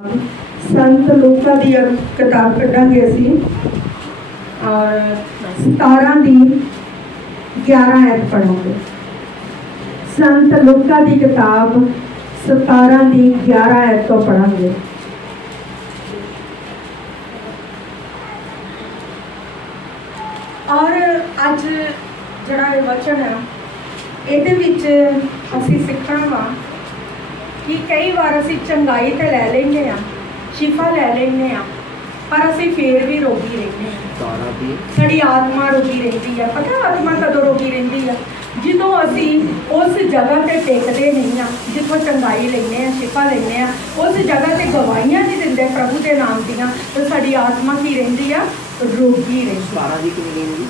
संत लूका दी किताब कढ़ांगे असीं और 17 दी 11 आयत पढ़ांगे। संत लूका दी किताब 17 दी 11 आयत तो पढ़ांगे। और अज जिहड़ा ये वचन है इहदे विच असीं सिੱਖਣਾ वा कि कई बार असीं चंगाई तो लै लैंदे आ, शिफा लै लैंदे आ, पर असीं फिर भी रोगी रहंदे आ। साडी आत्मा रोगी रहिंदी है। पता आत्मा कदों रोगी रहिंदी है? जदों असीं उस जगह ते टिकदे नहीं आ जिथों चंगाई लैंदे आ, शिफा लैंदे आ, उस जगह ते गवाहियां नहीं दिंदे प्रभु के नाम दीयां, तो साडी आत्मा की रहिंदी आ? रोगी रहिंदी।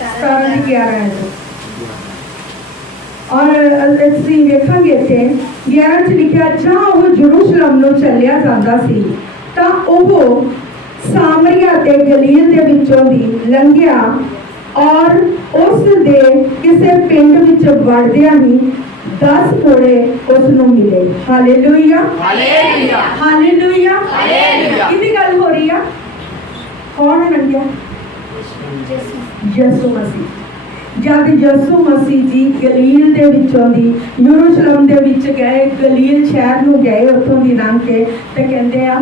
17 दी 11 है। और ਅਸੀਂ ਵੇਖਾਂਗੇ ਇੱਥੇ 11 ਚ ਲਿਖਿਆ, ਜਾਂ ਉਹ ਯਰੂਸ਼ਲਮ ਨੂੰ ਚੱਲਿਆ ਜਾਂਦਾ ਸੀ ਤਾਂ ਉਹ ਸਾਮਰੀਆ ਤੇ ਗਲੀਲ ਦੇ ਵਿੱਚੋਂ ਦੀ ਲੰਘਿਆ ਔਰ ਉਸ ਦੇ ਕਿਸੇ ਪਿੰਡ ਵਿੱਚ ਵੜਦਿਆਂ ਹੀ 10 ਘੋੜੇ ਉਸ ਨੂੰ ਮਿਲੇ। Hallelujah, hallelujah, hallelujah, hallelujah. ਕਿਹਦੀ ਗੱਲ ਹੋ ਰਹੀ ਆ? ਕੌਣ ਲੰਘਿਆ? ਯਿਸੂ ਮਸੀਹ। जब यसू मसीह जी गलील दे विचों दी यरूशलेम दे विच गए, गलील शहर नूं गए, उत्थों दी लंघ के ते कहंदे आ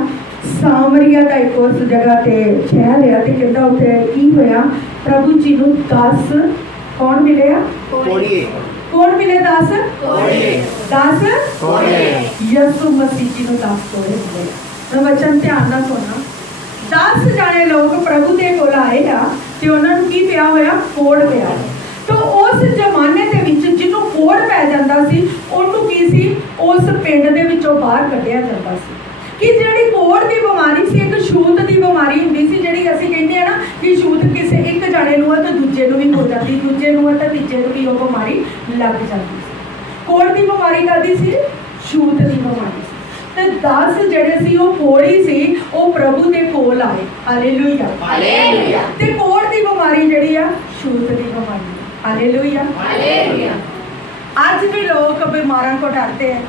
सामरिया दा एक उस जगह ते शहर है ते कहंदा उत्थे की होया, प्रभु जी नूं 10 कौन मिले आ? कौन मिले? 10 यसू मसीह जी नूं 10 कोड़े मिले। मैं वचन ध्यान नाल सुनना। 10 जाने लोग प्रभु दे कोल आए आ ते उन्हां नूं की पिया होया? कोड़ पिया। तो उस जमाने दे विच जिन्हों कोड़ पै जांदा सी उन्होंने की सी? उस पिंड दे विचों बाहर कढ़िया जांदा सी। कि जिहड़ी कोड़ दी बीमारी सी एक छूत दी बीमारी हुंदी सी, जिहड़ी असीं कहंदे आ ना कि छूत किसी एक जणे नूं है तो दूजे नूं भी हो जाती, दूजे नूं है तो तीजे नूं भी वो बीमारी लग जाती सी। कोड़ दी बीमारी काहदी सी? छूत दी बीमारी सी। ते 10 जिहड़े सी वो कोड़ी सी, वो प्रभु दे कोल आए। Hallelujah, hallelujah. ते कोड़ दी बीमारी जिहड़ी आ छूत दी बीमारी। Hallelujah, hallelujah. आज भी लोग बीमारों को डरते हैं।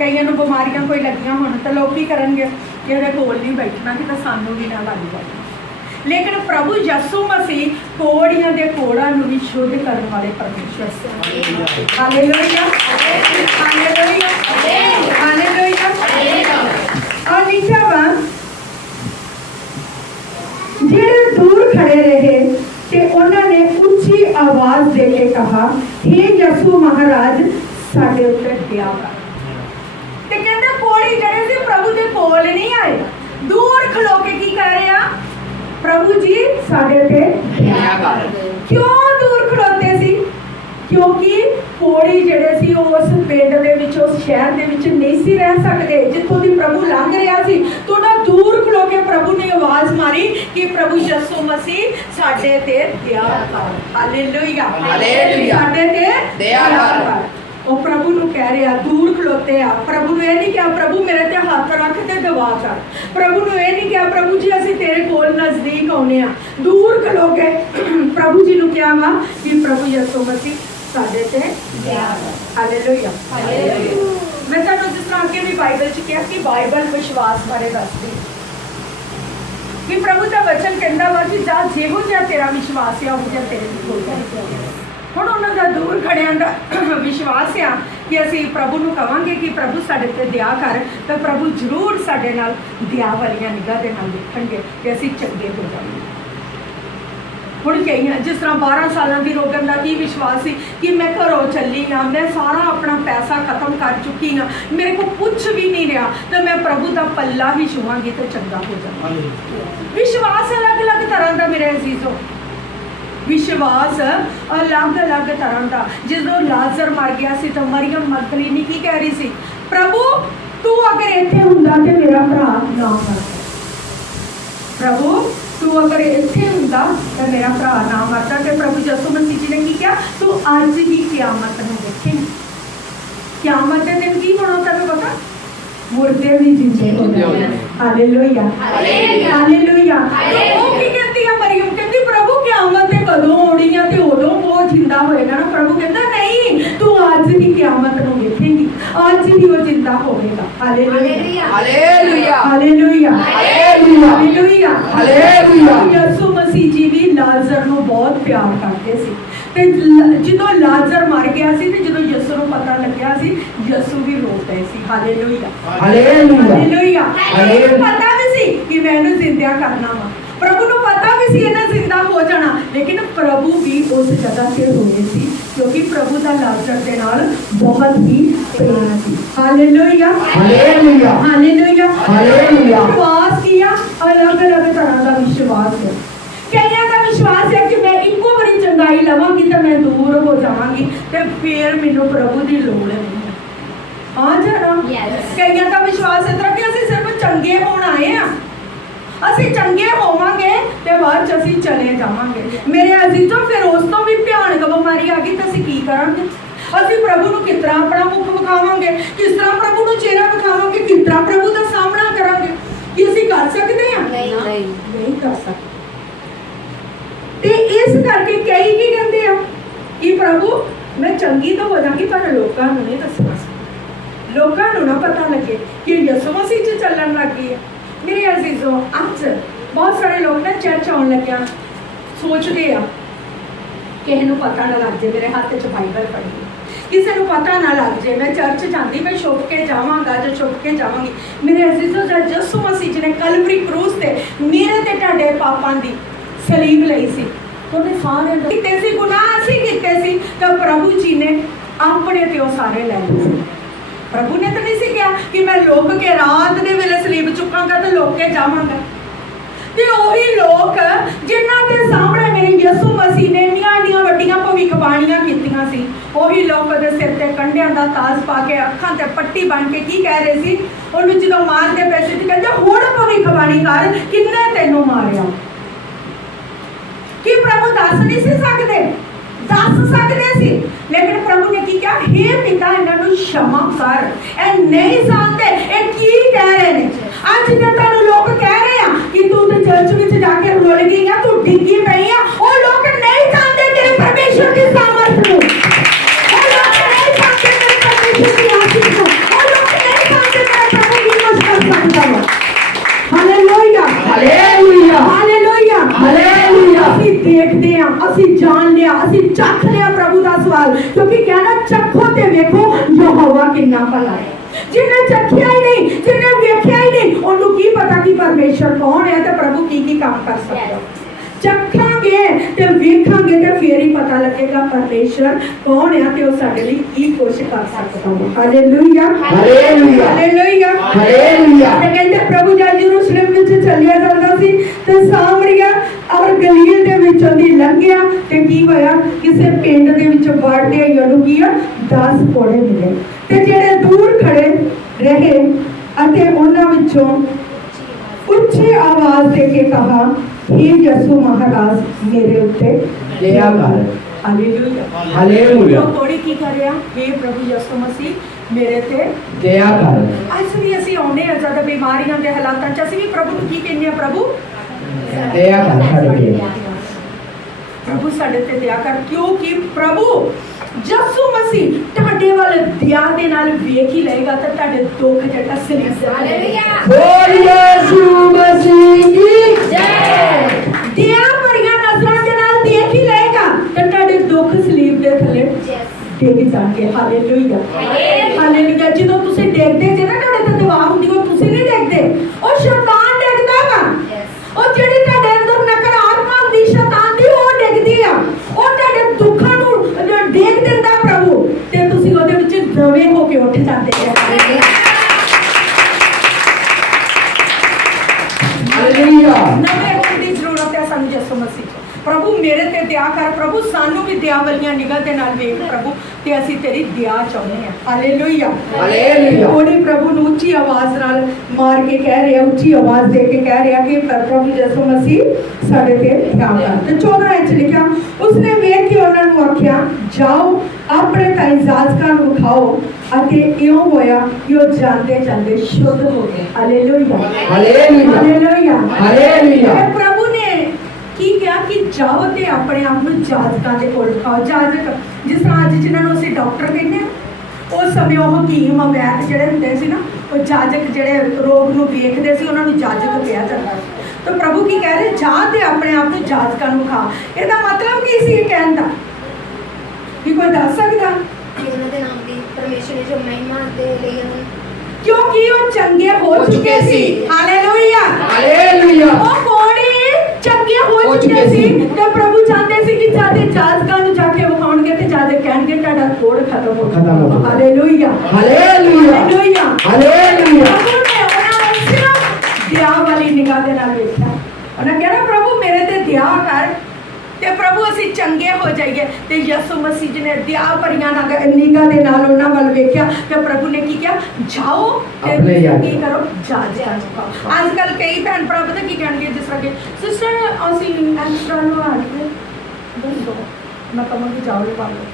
कईयों को बीमारियां कोई लगियां होण तो लोग की करेंगे कि इहदे कोल नहीं बैठना कि सानू भी ना लग जाए। लेकिन प्रभु यसू मसीह कोड़ियां दे कोड़ां नूं भी शुद्ध करने वाले परमेश्वर से। Hallelujah, hallelujah, hallelujah. और लिखा वा जेड़े दूर खड़े रहे ते उन्होंने उच्ची आवाज दे के कहा, हे यसू महाराज साडे उत्ते दया कर। ते कहंदे कोड़ी जड़े सी प्रभु दे कोल नहीं आए, दूर खलो के की कह रहे आ? प्रभु जी साडे ते दया कर। क्यों दूर खड़ोते सी? क्योंकि कोड़ी जड़े सी उस पिंड दे विच, उस शहर दे विच नहीं सी रह सकते जिथों दी प्रभु लंघ रहा सी। तो ना दूर खलो के प्रभु ने आवाज मारी कि प्रभु यसू मसीह साडे ते दया कर। Hallelujah, hallelujah. साडे ते दया कर। वो प्रभु नु कह रहे आ, दूर खलोते आ। प्रभु ने नहीं कहा प्रभु मेरे ते हाथ रख ते दवा कर। प्रभु ने नहीं कहा प्रभु जी असीं तेरे कोल नजदीक आउणे आ। दूर खलो के प्रभु जी नु कहा वा कि प्रभु यसू मसीह साडे ते दया कर। Hallelujah, hallelujah. मैं तुहानू जिस तरह अगे भी बाइबल च कहा कि बाइबल विश्वास बारे दसदी कि प्रभु का वचन कहता वा कि जा जिहो जिहा तेरा विश्वास है उहो जिहा तेरे भी हो जाए। हुण उन्हां दा दूर खड़ियां दा विश्वास आ कि असीं प्रभु नूं कहांगे कि प्रभु साडे ते दया कर, तो प्रभु जरूर साडे नाल दया वालियां निगाह दे नाल देखणगे कि असीं चंगे हो जावांगे। हुण कई जिस तरह 12 साल की रोगन का की विश्वास सी कि मैं घरों चली हाँ, मैं सारा अपना पैसा खत्म कर चुकी हाँ, मेरे को कुछ भी नहीं रहा, तो मैं प्रभु का पल्ला ही छुआंगी तो चंगा हो जाऊंगी। विश्वास अलग अलग तरह का मेरे अजीजों, विश्वास अलग अलग तरह का। जो लाजर मर गया सी तो मरियम मगदलीनी की कह रही सी, प्रभु तू अगर इत्थे हुंदा ते मेरा भरा ना मरदा। प्रभु तू अगर इत्थे हुंदा तो मेरा भरा ना मरदा। ते प्रभु यसू मसीह जी ने की किया, तू अज ही क़यामत में देखेंगी। क़यामत के दिन की होना तेनों पता? मुर्दे भी जिंदे हो जाने। Hallelujah, hallelujah, hallelujah. वो की कहती है मरियम, कहती प्रभु क़यामत कदों होनी है ते उदों वो जिंदा होएगा ना। प्रभु कहता नहीं, तू आज ही क़यामत नूं वेखेंगी, आज ही वो जिंदा होएगा। Hallelujah hallelujah hallelujah hallelujah hallelujah hallelujah. ਯਿਸੂ ਮਸੀਹ ਜੀ ਵੀ ਲਾਜ਼ਰ ਨੂੰ ਬਹੁਤ ਪਿਆਰ ਕਰਦੇ ਸੀ ਤੇ ਜਦੋਂ ਲਾਜ਼ਰ ਮਰ ਗਿਆ ਸੀ ਤੇ ਜਦੋਂ ਯਿਸੂ ਨੂੰ ਪਤਾ ਲੱਗਿਆ ਸੀ, ਯਿਸੂ ਵੀ ਰੋ ਪਏ ਸੀ। Hallelujah hallelujah hallelujah. ਹਾਲੇਲੂਇਆ। ਇਹਨੂੰ ਪਤਾ ਵੀ ਸੀ ਕਿ ਮੈਂ ਇਹਨੂੰ ਜ਼ਿੰਦਾ ਕਰਨਾ ਵਾ, ਪ੍ਰਭੂ ਨੂੰ ਪਤਾ ਵੀ ਸੀ ਇਹਨਾਂ ਜ਼ਿੰਦਾ ਹੋ ਜਾਣਾ, ਲੇਕਿਨ ਪ੍ਰਭੂ ਵੀ ਉਸ ਜਗ੍ਹਾ ਤੇ ਰੋਏ ਸੀ ਕਿਉਂਕਿ ਪ੍ਰਭੂ ਦਾ ਲਾਜ਼ਰ ਦੇ ਨਾਲ ਬਹੁਤ ਹੀ ਪਿਆਰ ਸੀ। Hallelujah hallelujah hallelujah hallelujah. ਵਿਸ਼ਵਾਸ ਕੀਆ ਅਲੱਗ ਅਲੱਗ ਤਰ੍ਹਾਂ ਦਾ ਵਿਸ਼ਵਾਸ ਹੈ। ਕਈਆਂ ਦਾ ਵਿਸ਼ਵਾਸ ਹੈ ਕਿ ਮੈਂ ਇੱਕੋ ਵਾਰੀ ਚੰਗਾਈ ਲਵਾਂਗੀ ਤਾਂ ਮੈਂ ਦੂਰ ਹੋ ਜਾਵਾਂਗੀ ਤੇ ਫਿਰ ਮੈਨੂੰ ਪ੍ਰਭੂ ਦੀ ਲੋੜ ਨਹੀਂ ਹੈ। ਹਾਂ ਜਰਾ ਕਈਆਂ ਦਾ ਵਿਸ਼ਵਾਸ ਇਸ ਤਰ੍ਹਾਂ ਕਿ ਅਸੀਂ ਸਿਰਫ ਚੰਗੇ ਹੋਣ ਆਏ ਆ, ਅਸੀਂ ਚੰਗੇ ਹੋਵਾਂਗੇ ਤੇ ਬਾਅਦ ਚ ਅਸੀਂ ਚਲੇ ਜਾਵਾਂਗੇ। ਮੇਰੇ ਅਜ਼ੀਜ਼ੋ, ਫਿਰ ਉਸ ਤੋਂ ਵੀ ਭਿਆਨਕ ਬਿਮਾਰੀ ਆ ਗਈ ਤਾਂ ਅਸੀਂ ਕੀ ਕਰਾਂਗੇ? ਅਸੀਂ ਪ੍ਰਭੂ ਨੂੰ ਕਿਸ ਤਰ੍ਹਾਂ ਆਪਣਾ ਮੁਖ ਵਿਖਾਵਾਂਗੇ, ਕਿਸ ਤਰ੍ਹਾਂ ਪ੍ਰਭੂ ਨੂੰ ਚਿਹਰਾ ਵਿਖਾਵਾਂਗੇ, ਕਿਸ ਤਰ੍ਹਾਂ ਪ੍ਰਭੂ ਦਾ ਸਾਹਮਣਾ ਕਰਾਂਗੇ? ਕੀ ਅਸੀਂ ਕਰ ਸਕਦੇ ਹਾਂ? ਨਹੀਂ ਕਰ ਸਕਦੇ। ਤੇ ਇਸ ਕਰਕੇ ਕਈ ਕੀ ਕਹਿੰਦੇ ਆ ਕਿ ਪ੍ਰਭੂ ਮੈਂ ਚੰਗੀ ਤਾਂ ਹੋ ਜਾਵਾਂਗੀ ਪਰ ਲੋਕਾਂ ਨੂੰ ਨਹੀਂ ਦੱਸਣਾ, ਲੋਕਾਂ ਨੂੰ ਨਾ ਪਤਾ ਲੱਗੇ ਕਿ ਯਿਸੂ ਮਸੀਹ 'ਚ ਚੱਲਣ ਲੱਗ ਗਈ ਹੈ। ਮੇਰੇ ਅਜ਼ੀਜ਼ੋ, ਅੱਜ ਬਹੁਤ ਸਾਰੇ ਲੋਕ ਨਾ ਚਰਚ ਆਉਣ ਲੱਗਿਆ ਸੋਚਦੇ ਆ ਕਿਸੇ ਨੂੰ ਪਤਾ ਨਾ ਲੱਗ ਜੇ ਮੇਰੇ ਹੱਥ 'ਚ ਬਾਈਬਲ ਪੜ੍ਹੀ, ਕਿਸੇ ਨੂੰ ਪਤਾ ਨਾ ਲੱਗ ਜੇ ਮੈਂ ਚਰਚ ਜਾਂਦੀ, ਮੈਂ ਛੁਪ ਕੇ ਜਾਵਾਂਗਾ ਜਾਂ ਛੁਪ ਕੇ ਜਾਵਾਂਗੀ। ਮੇਰੇ ਅਜ਼ੀਜ਼ੋ, ਜਦ ਯਿਸੂ ਮਸੀਹ ਜੀ ਨੇ ਕਲਵਰੀ ਕਰੂਸ ਤੇ ਮੇਰੇ ਤੇ ਤੁਹਾਡੇ ਪਾਪਾਂ ਦੀ ਸਲੀਬ ਲਈ ਸੀ, ਉਹਨੇ ਸਾਰੇ ਕੀਤੇ ਸੀ ਗੁਨਾਹ ਅਸੀਂ ਕੀਤੇ ਸੀ, ਤਾਂ ਪ੍ਰਭੂ ਜੀ ਨੇ ਆਪਣੇ ਤੇ ਉਹ ਸਾਰੇ ਲੈ ਲਏ ਸੀ। ਪ੍ਰਭੂ ਨੇ ਤਾਂ ਨਹੀਂ ਸੀ ਕਿਹਾ ਕਿ ਮੈਂ ਲੋਕ ਕੇ ਰਾਤ ਦੇ ਵੇਲੇ ਸਲੀਬ ਚੁੱਕਾਂਗਾ ਤੇ ਲੋਕ ਕੇ ਜਾਵਾਂਗਾ। ਤੇ ਉਹੀ ਲੋਕ ਜਿਨ੍ਹਾਂ ਦੇ ਸਾਹਮਣੇ ਮੇਰੇ ਯਿਸੂ ਮਸੀਹ ਨੇ ਇੰਨੀਆਂ ਵੱਡੀਆਂ ਭਵਿੱਖਬਾਣੀਆਂ ਕੀਤੀਆਂ ਸੀ, ਉਹੀ ਲੋਕ ਉਹਦੇ ਸਿਰ ਤੇ ਕੰਡਿਆਂ ਦਾ ਤਾਜ ਪਾ ਕੇ ਅੱਖਾਂ ਤੇ ਪੱਟੀ ਬੰਨ ਕੇ ਕੀ ਕਹਿ ਰਹੇ ਸੀ ਉਹਨੂੰ ਜਦੋਂ ਮਾਰਦੇ ਪਏ ਸੀ, ਕਹਿੰਦੇ ਹੁਣ ਭਵਿੱਖਬਾਣੀ ਕਰ ਕਿੰਨੇ ਤੈਨੂੰ ਮਾਰਿਆ। ਕਿ ਪ੍ਰਭੂ ਦੱਸ ਨਹੀਂ ਸੀ ਸਕਦੇ, ਦੱਸ ਸਕਦੇ ਸੀ, ਲੇਕਿਨ ਪ੍ਰਭੂ ਨੇ ਕੀ ਕਿਹਾ, हे ਪਿਤਾ ਇਹਨਾਂ ਨੂੰ क्षमा ਕਰ, ਇਹ ਨਹੀਂ ਜਾਣਦੇ ਇਹ ਕੀ ਕਹਿ ਰਹੇ ਨੇ। ਅੱਜ ਦੇ ਤੁਹਾਨੂੰ ਲੋਕ ਕਹਿ ਰਹੇ ਆ ਕਿ ਤੂੰ ਤੇ ਚਰਚ ਵਿੱਚ ਜਾ ਕੇ ਰੁਲ ਗਈ ਆ, ਤੂੰ ਡਿੱਗੀ ਪਈ ਆ, ਉਹ ਲੋਕ ਨਹੀਂ ਜਾਣਦੇ ਤੇਰੇ ਪਰਮੇਸ਼ਰ ਦੀ ਸਾਮਰਥ ਨੂੰ, ਉਹ ਲੋਕ ਨਹੀਂ ਜਾਣਦੇ ਤੇਰੇ ਪਰਮੇਸ਼ਰ ਦੀ ਆਸ਼ੀਸ਼ ਨੂੰ, ਉਹ ਲੋਕ ਨਹੀਂ ਜਾਣਦੇ ਤੇਰਾ ਪ੍ਰਭੂ ਕੀ ਕੁਝ ਕਰ ਸਕਦਾ ਵਾ। Hallelujah hallelujah hallelujah hallelujah. ਅਸੀਂ ਦੇਖਦੇ ਹਾਂ, ਅਸੀਂ ਜਾਣ ਲਿਆ, ਅਸੀਂ ਚੱਖ ਲਿਆ ਪ੍ਰਭੂ ਦਾ ਸਵਾਲ, ਕਿਉਂਕਿ ਕਹਿਣਾ ਚੱਖੋ ਤੇ ਵੇਖੋ ਯਹੋਵਾ ਕਿੰਨਾ ਭਲਾ ਹੈ। ਜਿਹਨੇ ਚੱਖਿਆ ਹੀ ਨਹੀਂ, ਜਿਹਨੇ ਵੇਖਿਆ ਹੀ ਨਹੀਂ, ਉਹਨੂੰ ਕੀ ਪਤਾ ਕਿ ਪਰਮੇਸ਼ਰ ਕੌਣ ਹੈ ਤੇ ਪ੍ਰਭੂ ਕੀ ਕੰਮ ਕਰ ਸਕਦਾ। ਚੱਖਾਂਗੇ ਤੇ ਵੇਖਾਂਗੇ ਤੇ ਫੇਰ ਹੀ ਪਤਾ ਲੱਗੇਗਾ ਪਰਮੇਸ਼ਰ ਕੌਣ ਹੈ ਤੇ ਉਹ ਸਾਡੇ ਲਈ ਕੀ ਕੁਛ ਕਰ ਸਕਦਾ ਹੈ। Hallelujah hallelujah hallelujah hallelujah. ਤੇ ਕਹਿੰਦੇ ਪ੍ਰਭੂ ਜਦ ਯਰੂਸ਼ਲਮ ਵਿੱਚ ਚੱਲਿਆ ਜਾਂਦਾ ਸੀ ਤੇ ਸਾਮਰੀਆ ਔਰ ਗਲੀਲ ਦੇ ਵਿੱਚੋਂ ਦੀ ਲੰਘਿਆ ਤੇ ਕੀ ਹੋਇਆ, ਕਿਸੇ ਪਿੰਡ ਦੇ ਵਿੱਚ ਵੜਦੇ ਹੀ ਉਹਨੂੰ ਕੀ ਆ 10 ਕੋੜੇ ਮਿਲੇ ਤੇ ਜਿਹੜੇ ਦੂਰ ਖੜੇ ਰਹੇ ਅਤੇ ਉਹਨਾਂ ਵਿੱਚੋਂ ਉੱਚੀ ਆਵਾਜ਼ ਦੇ ਕੇ ਕਹਾ, हे ਯਿਸੂ ਮਹਾਰਾਜ ਮੇਰੇ ਉੱਤੇ ਦਇਆ ਕਰ। Hallelujah hallelujah. ਉਹ ਕੋੜੀ ਕੀ ਕਰ ਰਿਹਾ, हे ਪ੍ਰਭੂ ਯਿਸੂ ਮਸੀਹ ਮੇਰੇ ਤੇ ਦਇਆ ਕਰ। ਅੱਜ ਵੀ ਅਸੀਂ ਆਉਂਦੇ ਹਾਂ ਜਦ ਬਿਮਾਰੀਆਂ ਦੇ ਹਾਲਾਤਾਂ 'ਚ, ਅਸੀਂ ਵੀ ਪ੍ਰਭੂ ਨੂੰ ਕੀ ਕਹਿੰਦੇ ਆ, ਪ੍ਰਭੂ ਦਇਆ ਕਰ ਸਾਡੇ ਤੇ। ਪ੍ਰਭੂ ਸਾਡੇ ਤੇ ਦਇਆ ਕਰ, ਕਿਉਂਕਿ ਪ੍ਰਭੂ ਯਿਸੂ ਮਸੀਹ ਤੁਹਾਡੇ ਵੱਲ ਦਇਆ ਦੇ ਨਾਲ ਵੇਖ ਹੀ ਲਏਗਾ ਤਾਂ ਤੁਹਾਡੇ ਦੁੱਖ ਜਿਹੜਾ ਸਲੀਬ ਤੇ ਹਾਲੇਲੂਇਆ। ਬੋਲ ਯਿਸੂ ਮਸੀਹ ਦੀ ਜੈ। ਦਇਆ ਭਰੀਆਂ ਨਜ਼ਰਾਂ ਦੇ ਨਾਲ ਦੇਖ ਹੀ ਲਏਗਾ ਤਾਂ ਤੁਹਾਡੇ ਦੁੱਖ ਸਲੀਬ ਦੇ ਥੱਲੇ ਡਿੱਗ ਜਾਣਗੇ। Hallelujah hallelujah. ਜਦੋਂ ਤੁਸੀਂ ਦੇਖਦੇ ਜੇ ਨਾ ਤੁਹਾਡੇ ਤੇ ਦਵਾ ਹੁੰਦੀ, ਉਹ ਤੁਸੀਂ ਨਹੀਂ ਦੇਖਦੇ, ਉਹ ਸ਼ੈਤਾਨ ਦੇਖਦਾ ਵਾ। ਉਹ ਜਿਹੜੀ ਤੁਹਾਡੇ ਅੰਦਰ ਨਕਾਰਾਤਮਕ ਹੁੰਦੀ ਸ਼ੈਤਾਨ ਦੀ, ਉਹ ਡਿੱਗਦੀ ਆ, ਉਹ ਤੁਹਾਡੇ ਦੁੱਖਾਂ ਨੂੰ ਦੇਖ ਦਿੰਦਾ ਪ੍ਰਭੂ ਤੇ ਤੁਸੀਂ ਉਹਦੇ ਵਿੱਚ ਨਵੇਂ ਹੋ ਕੇ ਉੱਠ ਜਾਂਦੇ ਹੋ। ਹਾਲੇਲੂਇਆ। ਨਵੇਂ ਹੋਣ ਦੀ ਜ਼ਰੂਰਤ ਹੈ ਸਾਨੂੰ ਯਿਸੂ ਮਸੀਹ ਤੋਂ। ਪ੍ਰਭੂ ਮੇਰੇ ਤੇ ਦਇਆ ਕਰ, ਪ੍ਰਭੂ ਸਾਨੂੰ ਵੀ ਦਇਆ ਵਾਲੀਆਂ ਨਿਗਾਹ ਦੇ ਨਾਲ ਵੇਖ ਪ੍ਰਭੂ, ਤੇ ਅਸੀਂ ਤੇਰੀ ਦਇਆ ਚਾਹੁੰਦੇ ਹਾਂ। Hallelujah hallelujah. ਉਹਨੇ ਪ੍ਰਭੂ ਨੂੰ ਉੱਚੀ ਆਵਾਜ਼ ਨਾਲ ਮਾਰ ਕੇ ਕਹਿ ਰਿਹਾ, ਉੱਚੀ ਆਵਾਜ਼ ਦੇ ਕੇ ਕਹਿ ਰਿਹਾ ਕਿ ਪ੍ਰਭੂ ਯਿਸੂ ਮਸੀਹ ਸਾਡੇ ਤੇ ਦਇਆ ਕਰ। ਤੇ 14 ਵਿੱਚ ਲਿਖਿਆ, ਉਸਨੇ ਵੇਖ ਕੇ ਉਹਨਾਂ ਨੂੰ ਆਖਿਆ, ਜਾਓ ਆਪਣੇ ਤਾਈ ਜਾਜਕਾਂ ਨੂੰ ਵਿਖਾਓ, ਅਤੇ ਇਉਂ ਹੋਇਆ ਕਿ ਉਹ ਜਾਂਦੇ ਜਾਂਦੇ ਸ਼ੁੱਧ ਹੋ ਗਏ। Hallelujah hallelujah hallelujah hallelujah. ਪ੍ਰਭੂ ਨੇ ਕੀ ਕਿਹਾ ਕਿ ਜਾਓ ਤੇ ਆਪਣੇ ਆਪ ਨੂੰ ਜਾਜਕਾਂ ਦੇ ਕੋਲ ਖਾਓ। ਜਾਜਕ ਜਿਸ ਤਰ੍ਹਾਂ ਅੱਜ ਜਿਨ੍ਹਾਂ ਨੂੰ ਅਸੀਂ ਡਾਕਟਰ ਕਹਿੰਦੇ ਹਾਂ, ਉਸ ਸਮੇਂ ਉਹ ਹਕੀਮ ਵੈਦ ਜਿਹੜੇ ਹੁੰਦੇ ਸੀ ਨਾ, ਉਹ ਜਾਜਕ ਜਿਹੜੇ ਰੋਗ ਨੂੰ ਵੇਖਦੇ ਸੀ, ਉਹਨਾਂ ਨੂੰ ਜਾਜਕ ਕਿਹਾ ਜਾਂਦਾ ਸੀ। ਤਾਂ ਪ੍ਰਭੂ ਕੀ ਕਹਿ ਰਹੇ, ਜਾ ਤੇ ਆਪਣੇ ਆਪ ਨੂੰ ਜਾਜਕਾਂ ਨੂੰ ਖਾ। ਇਹਦਾ ਮਤਲਬ ਕੀ ਸੀ ਇਹ ਕਹਿਣ ਦਾ? ਕੀ ਕੋਈ ਦੱਸ ਸਕਦਾ? ਕਿ ਉਹਨਾਂ ਦੇ ਨਾਮ ਦੀ ਪਰਮੇਸ਼ਰ ਨੇ ਜੋ ਮਹਿਮਾ ਦੇ ਲਈ ਉਹਨੂੰ ਕਿਉਂਕਿ ਉਹ ਚੰਗੇ ਹੋ ਚੁੱਕੇ ਸੀ। Hallelujah hallelujah. ਉਹ ਕੋੜੀ ਚੰਗੇ ਹੋ ਚੁੱਕੇ ਸੀ ਤੇ ਪ੍ਰਭੂ ਚਾਹੁੰਦੇ ਸੀ ਕਿ ਜਾਦੇ ਜਾਜਕਾਂ ਨੂੰ ਜਾ ਕੇ ਵਿਖਾਉਣਗੇ ਤੇ ਜਾਦੇ ਕਹਿਣਗੇ ਤੁਹਾਡਾ ਕੋੜ ਖਤਮ ਹੋ ਗਿਆ। Hallelujah hallelujah hallelujah hallelujah. ਪ੍ਰਭੂ ਨੇ ਉਹਨਾਂ ਨੂੰ ਸਿਰਫ ਦਿਆ ਵਾਲੀ ਨਿਗਾਹ ਦੇ ਨਾਲ ਵੇਖਿਆ। ਉਹਨਾਂ ਕਹਿੰਦਾ ਪ੍ਰਭੂ ਮੇਰੇ ਤੇ ਦਿਆ ਕਰ ਤੇ ਪ੍ਰਭੂ ਅਸੀਂ ਚੰਗੇ ਹੋ ਜਾਈਏ। ਤੇ ਯਿਸੂ ਮਸੀਹ ਜੀ ਨੇ ਦਿਆ ਭਰੀਆਂ ਨਿਗਾਹ ਦੇ ਨਾਲ ਉਹਨਾਂ ਵੱਲ ਵੇਖਿਆ ਤੇ ਪ੍ਰਭੂ ਨੇ ਕੀ ਕਿਹਾ, ਜਾਓ ਤੇ ਕੀ ਕਰੋ, ਜਾਜਕਾਂ ਨੂੰ ਖਾਓ। ਅੱਜ ਕੱਲ ਕਈ ਭੈਣ ਭਰਾ ਪਤਾ ਕੀ ਕਹਿਣਗੇ, ਜਿਸ ਤਰ੍ਹਾਂ ਕਿ ਸਿਸਟਰ ਅਸੀਂ ਐਕਸਟਰਾ ਲਵਾ ਲਈਏ, ਦੱਸੋ ਮੈਂ ਕਹਾਂਗੀ ਜਾਓ ਲਵਾ ਲਓ,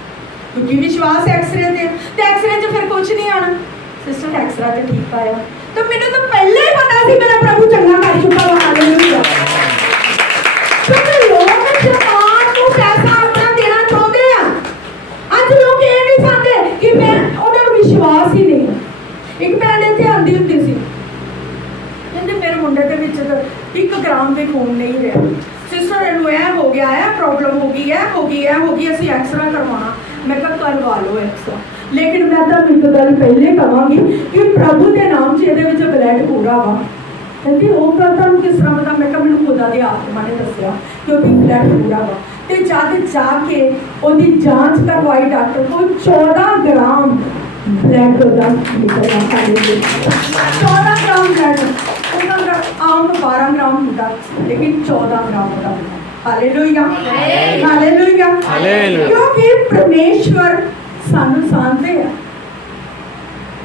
ਕਿਉਂਕਿ ਵਿਸ਼ਵਾਸ ਐਕਸਰੇ ਤੇ ਐਕਸਰੇ 'ਚ ਫਿਰ ਕੁਝ ਨਹੀਂ ਆਉਣਾ। ਸਿਸਟਰ ਐਕਸਰਾ ਤੇ ਠੀਕ ਆਇਆ ਤਾਂ ਮੈਨੂੰ ਤਾਂ ਪਹਿਲਾਂ ਹੀ ਪਤਾ ਸੀ ਮੇਰਾ ਪ੍ਰਭੂ ਚੰਗਾ ਕਰ ਚੁੱਕਾ ਵਾ। ਹਾਲੇਲੂਇਆ। ਕਿਉਂਕਿ ਲੋਕ ਜਮਾਨ ਨੂੰ ਪੈਸਾ ਆਪਣਾ ਦੇਣਾ ਚਾਹੁੰਦੇ ਆ। ਅੱਜ ਲੋਕ ਇਹ ਨਹੀਂ ਚਾਹੁੰਦੇ ਕਿ ਮੈਂ, ਉਹਨਾਂ ਨੂੰ ਵਿਸ਼ਵਾਸ ਹੀ ਨਹੀਂ। ਇੱਕ ਭੈਣ ਇੱਥੇ ਆਉਂਦੀ ਹੁੰਦੀ ਸੀ, ਕਹਿੰਦੇ ਮੇਰੇ ਮੁੰਡੇ ਦੇ ਵਿੱਚ ਤਾਂ 1 ਗ੍ਰਾਮ ਵੀ ਖੂਨ ਨਹੀਂ ਰਿਹਾ। ਸਿਸਟਰ ਇਹਨੂੰ ਇਹ ਹੋ ਗਿਆ, ਇਹ ਪ੍ਰੋਬਲਮ ਹੋ ਗਈ, ਇਹ ਹੋ ਗਈ, ਇਹ ਹੋ ਗਈ, ਅਸੀਂ ਐਕਸਰਾ ਕਰਵਾਉਣਾ। ਮੈਂ ਕਿਹਾ ਕਰਵਾ ਲਓ ਐਕਸਰਾ, ਲੇਕਿਨ ਮੈਂ ਤੁਹਾਨੂੰ ਇੱਕ ਗੱਲ ਪਹਿਲੇ ਕਹਾਂਗੀ ਕਿ ਪ੍ਰਭੂ ਦੇ ਨਾਮ 'ਚ ਇਹਦੇ ਵਿੱਚ ਬਲੱਡ ਪੂਰਾ ਵਾ। ਕਹਿੰਦੀ ਉਹ ਗੱਲ ਤੁਹਾਨੂੰ ਕਿਸ ਤਰ੍ਹਾਂ ਪਤਾ? ਮੈਂ ਕਿਹਾ ਮੈਨੂੰ ਖੁਦਾ ਦੇ ਆਤਮਾ ਨੇ ਦੱਸਿਆ ਕਿਉਂਕਿ ਬਲੱਡ ਪੂਰਾ ਵਾ। ਤੇ ਜਦ ਜਾ ਕੇ ਉਹਦੀ ਜਾਂਚ ਕਰਵਾਈ ਡਾਕਟਰ ਕੋਲ, 14 ਗ੍ਰਾਮ ਬਲੱਡ ਉਹਦਾ ਨਿਕਲਿਆ। 14 ਗ੍ਰਾਮ ਬਲੱਡ, ਉਹਨਾਂ ਦਾ ਆਮ 12 ਗ੍ਰਾਮ ਹੁੰਦਾ, ਲੇਕਿਨ 14 ਗ੍ਰਾਮ ਉਹਦਾ। Hallelujah hallelujah hallelujah. ਕਿਉਂਕਿ ਪਰਮੇਸ਼ਵਰ ਸਾਨੂੰ ਸਾਂਭਦੇ ਆ,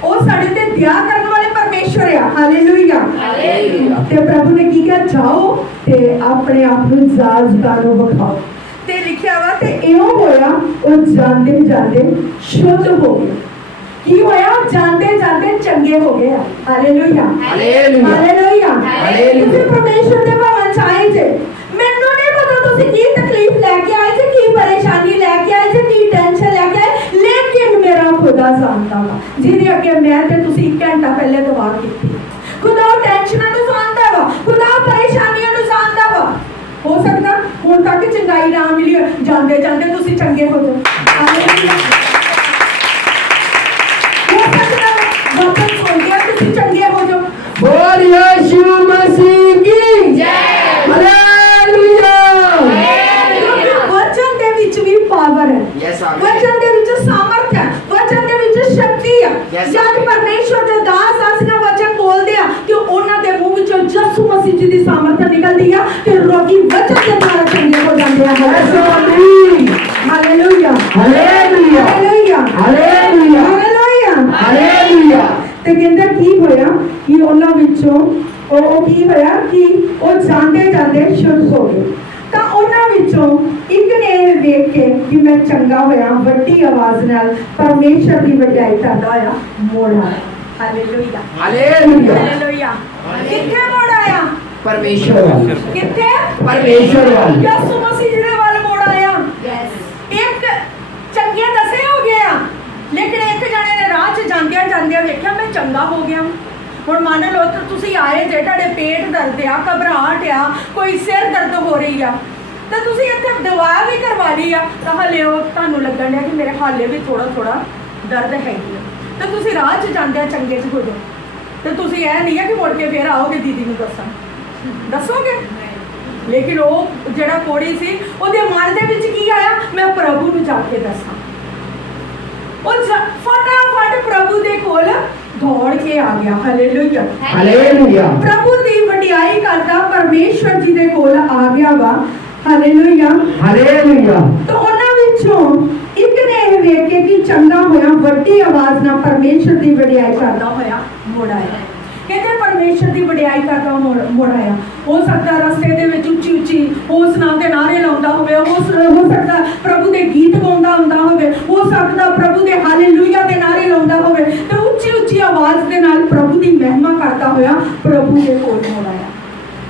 ਉਹ ਸਾਡੇ ਤੇ ਦਇਆ ਕਰਨ ਵਾਲੇ ਪਰਮੇਸ਼ਵਰ ਆ। Hallelujah hallelujah. ਤੇ ਪ੍ਰਭੂ ਨੇ ਕੀ ਕਿਹਾ, ਜਾਓ ਤੇ ਆਪਣੇ ਆਪ ਨੂੰ ਜਾਜਕਾਂ ਨੂੰ ਵਿਖਾਓ। ਤੇ ਲਿਖਿਆ ਵਾ ਤੇ ਇਉਂ ਹੋਇਆ, ਉਹ ਜਾਂਦੇ ਜਾਂਦੇ ਸ਼ੁੱਧ ਹੋ ਗਏ। ਕੀ ਹੋਇਆ? ਜਾਂਦੇ ਜਾਂਦੇ ਚੰਗੇ ਹੋ ਗਏ। Hallelujah hallelujah hallelujah. ਹਾਲੇਲੂਇਆ। ਤੁਸੀਂ ਪਰਮੇਸ਼ਵਰ ਦੇ ਭਵਨ 'ਚ ਆਏ ਜੇ, ਮੈਨੂੰ ਨਹੀਂ ਪਤਾ ਤੁਸੀਂ ਕੀ ਤਕਲੀਫ ਲੈ ਕੇ ਆਏ ਜੇ, ਕੀ ਪਰੇਸ਼ਾਨੀ ਲੈ ਕੇ ਆਏ ਜੇ, ਕੀ ਟੈਨਸ਼ਨ ਲੈ ਕੇ ਆਏ, ਲੇਕਿਨ ਮੇਰਾ ਖੁਦਾ ਜਾਣਦਾ ਵਾ ਜਿਹਦੇ ਅੱਗੇ ਮੈਂ ਤੇ ਤੁਸੀਂ 1 ਘੰਟਾ ਪਹਿਲੇ ਦੁਆ ਕੀਤੀ। ਖੁਦਾ ਟੈਨਸ਼ਨਾਂ ਨੂੰ ਜਾਣਦਾ ਵਾ, ਖੁਦਾ ਪਰੇਸ਼ਾਨੀਆਂ ਨੂੰ ਜਾਣਦਾ ਵਾ। ਹੋ ਸਕਦਾ ਹੁਣ ਤੱਕ ਚੰਗਾਈ ਨਾ ਮਿਲੀ, ਜਾਂਦੇ ਜਾਂਦੇ ਤੁਸੀਂ ਚੰਗੇ ਹੋ ਜਾਓ। ਹਾਲੇਲੂਇਆ। ਹੋ ਸਕਦਾ ਵਾਪਸ ਹੋ ਗਿਆ ਤੁਸੀਂ ਚੰਗੇ ਹੋ ਜਾਓ। बोल यीशु मसीह की जय। हालेलुया। वचन ਦੇ ਵਿੱਚ ਵੀ ਪਾਵਰ ਹੈ। Yes, amen. ਵਚਨ ਦੇ ਵਿੱਚ ਸਾਮਰਥ ਹੈ, ਵਚਨ ਦੇ ਵਿੱਚ ਸ਼ਕਤੀ ਹੈ। Yes, ਜਦ ਪਰਮੇਸ਼ਵਰ ਦੇ ਦਾਸ ਆਸਨਾ ਵਚਨ ਬੋਲਦੇ ਆ ਕਿ ਉਹਨਾਂ ਦੇ ਮੂੰਹ ਵਿੱਚੋਂ ਯਿਸੂ ਮਸੀਹ ਜੀ ਦੀ ਸਾਮਰਥ ਨਿਕਲਦੀ ਆ ਤੇ ਰੋਗੀ ਵਚਨ ਦੇ ਨਾਲ ਚੰਗੇ ਹੋ ਜਾਂਦੇ ਆ। Hallelujah hallelujah hallelujah hallelujah hallelujah hallelujah. ਤੇ ਕਹਿੰਦਾ ਕੀ ਹੋਇਆ ਕਿ ਉਹਨਾਂ ਵਿੱਚੋਂ ਉਹ ਕੀ ਹੋਇਆ ਕਿ ਉਹ ਜਾਂਦੇ ਜਾਂਦੇ ਸ਼ੁੱਧ ਹੋ ਗਏ। ਤਾਂ ਉਹਨਾਂ ਵਿੱਚੋਂ ਇੱਕ ਨੇ ਇਹ ਵੇਖ ਕੇ ਕਿ ਮੈਂ ਚੰਗਾ ਹੋਇਆ, ਵੱਡੀ ਆਵਾਜ਼ ਨਾਲ ਪਰਮੇਸ਼ਰ ਦੀ ਵਡਿਆਈ ਕਰਦਾ ਹੋਇਆ ਮੋੜ ਆਇਆ। Hallelujah hallelujah. ਹਾਲੇਲੂਇਆ। ਕਿੱਥੇ ਮੋੜ ਆਇਆ? परमेश्वर वाला ਕਿੱਥੇ? परमेश्वर वाला ਯਿਸੂ ਮਸੀਹ ਜੀ ਦੇ ਵੱਲ ਮੋੜ ਆਇਆ। ਯੈਸ ਇੱਕ ਚੰਗੇ ਦਸੇ ਹੋ ਗਏ ਆ, ਲੇਕਿਨ ਇੱਕ ਜਣੇ ਨੇ ਰਾਹ 'ਚ ਜਾਂਦਿਆਂ ਜਾਂਦਿਆਂ ਵੇਖਿਆ ਮੈਂ ਚੰਗਾ ਹੋ ਗਿਆ। ਹੁਣ ਮੰਨ ਲਓ ਤਾਂ ਤੁਸੀਂ ਆਏ ਜੇ, ਤੁਹਾਡੇ ਪੇਟ ਦਰਦ ਆ, ਘਬਰਾਹਟ ਆ, ਕੋਈ ਸਿਰ ਦਰਦ ਹੋ ਰਹੀ ਆ, ਤਾਂ ਤੁਸੀਂ ਇੱਥੇ ਦਵਾ ਵੀ ਕਰਵਾ ਲਈ ਆ, ਤਾਂ ਹਲੇ ਉਹ ਤੁਹਾਨੂੰ ਲੱਗਣ ਡਿਆ ਕਿ ਮੇਰੇ ਹਾਲੇ ਵੀ ਥੋੜਾ ਥੋੜਾ ਦਰਦ ਹੈਗੀ ਆ, ਤਾਂ ਤੁਸੀਂ ਰਾਹ 'ਚ ਜਾਂਦਿਆਂ ਚੰਗੇ 'ਚ ਹੋ ਜਾਓ। ਤੇ ਤੁਸੀਂ ਇਹ ਨਹੀਂ ਆ ਕਿ ਮੁੜ ਕੇ ਫਿਰ ਆਓਗੇ ਦੀਦੀ ਨੂੰ ਦੱਸੋਗੇ। ਲੇਕਿਨ ਉਹ ਜਿਹੜਾ ਕੋੜੀ ਸੀ, ਉਹਦੇ ਮਨ ਦੇ ਵਿੱਚ ਕੀ ਆਇਆ? ਮੈਂ ਪ੍ਰਭੂ ਨੂੰ ਜਾ ਕੇ ਦੱਸਾਂ। ਉਹ ਫਟਾਫਟ ਪ੍ਰਭੂ ਦੇ ਕੋਲ ਦੌੜ ਕੇ ਆ ਗਿਆ। Hallelujah hallelujah. ਪ੍ਰਭੂ ਦੀ ਵਡਿਆਈ ਕਰਦਾ ਪਰਮੇਸ਼ਵਰ ਜੀ ਦੇ ਕੋਲ ਆ ਗਿਆ ਵਾ। Hallelujah hallelujah. ਤਾਂ ਉਹਨਾਂ ਵਿੱਚੋਂ ਇੱਕ ਨੇ ਇਹ ਵੇਖ ਕੇ ਕਿ ਚੰਗਾ ਹੋਇਆ, ਵੱਡੀ ਆਵਾਜ਼ ਨਾਲ ਪਰਮੇਸ਼ਵਰ ਦੀ ਵਡਿਆਈ ਕਰਦਾ ਹੋਇਆ ਮੁੜ ਆਇਆ। ਕਹਿੰਦੇ ਪਰਮੇਸ਼ਰ ਦੀ ਵਡਿਆਈ ਕਰਦਾ ਮੁੜ ਆਇਆ। ਹੋ ਸਕਦਾ ਰਸਤੇ ਦੇ ਵਿੱਚ ਉੱਚੀ ਉੱਚੀ ਉਸ ਨਾਮ ਦੇ ਨਾਰੇ ਲਾਉਂਦਾ ਹੋਵੇ, ਹੋ ਸਕਦਾ ਪ੍ਰਭੂ ਦੇ ਗੀਤ ਗਾਉਂਦਾ ਹੁੰਦਾ ਹੋਵੇ, ਹੋ ਸਕਦਾ ਪ੍ਰਭੂ ਦੇ ਹਾਲੇਲੂਇਆ ਦੇ ਨਾਰੇ ਲਾਉਂਦਾ ਹੋਵੇ ਤੇ ਉੱਚੀ ਉੱਚੀ ਆਵਾਜ਼ ਦੇ ਨਾਲ ਪ੍ਰਭੂ ਦੀ ਮਹਿਮਾ ਕਰਦਾ ਹੋਇਆ ਪ੍ਰਭੂ ਦੇ ਕੋਲ ਮੁੜ ਆਇਆ।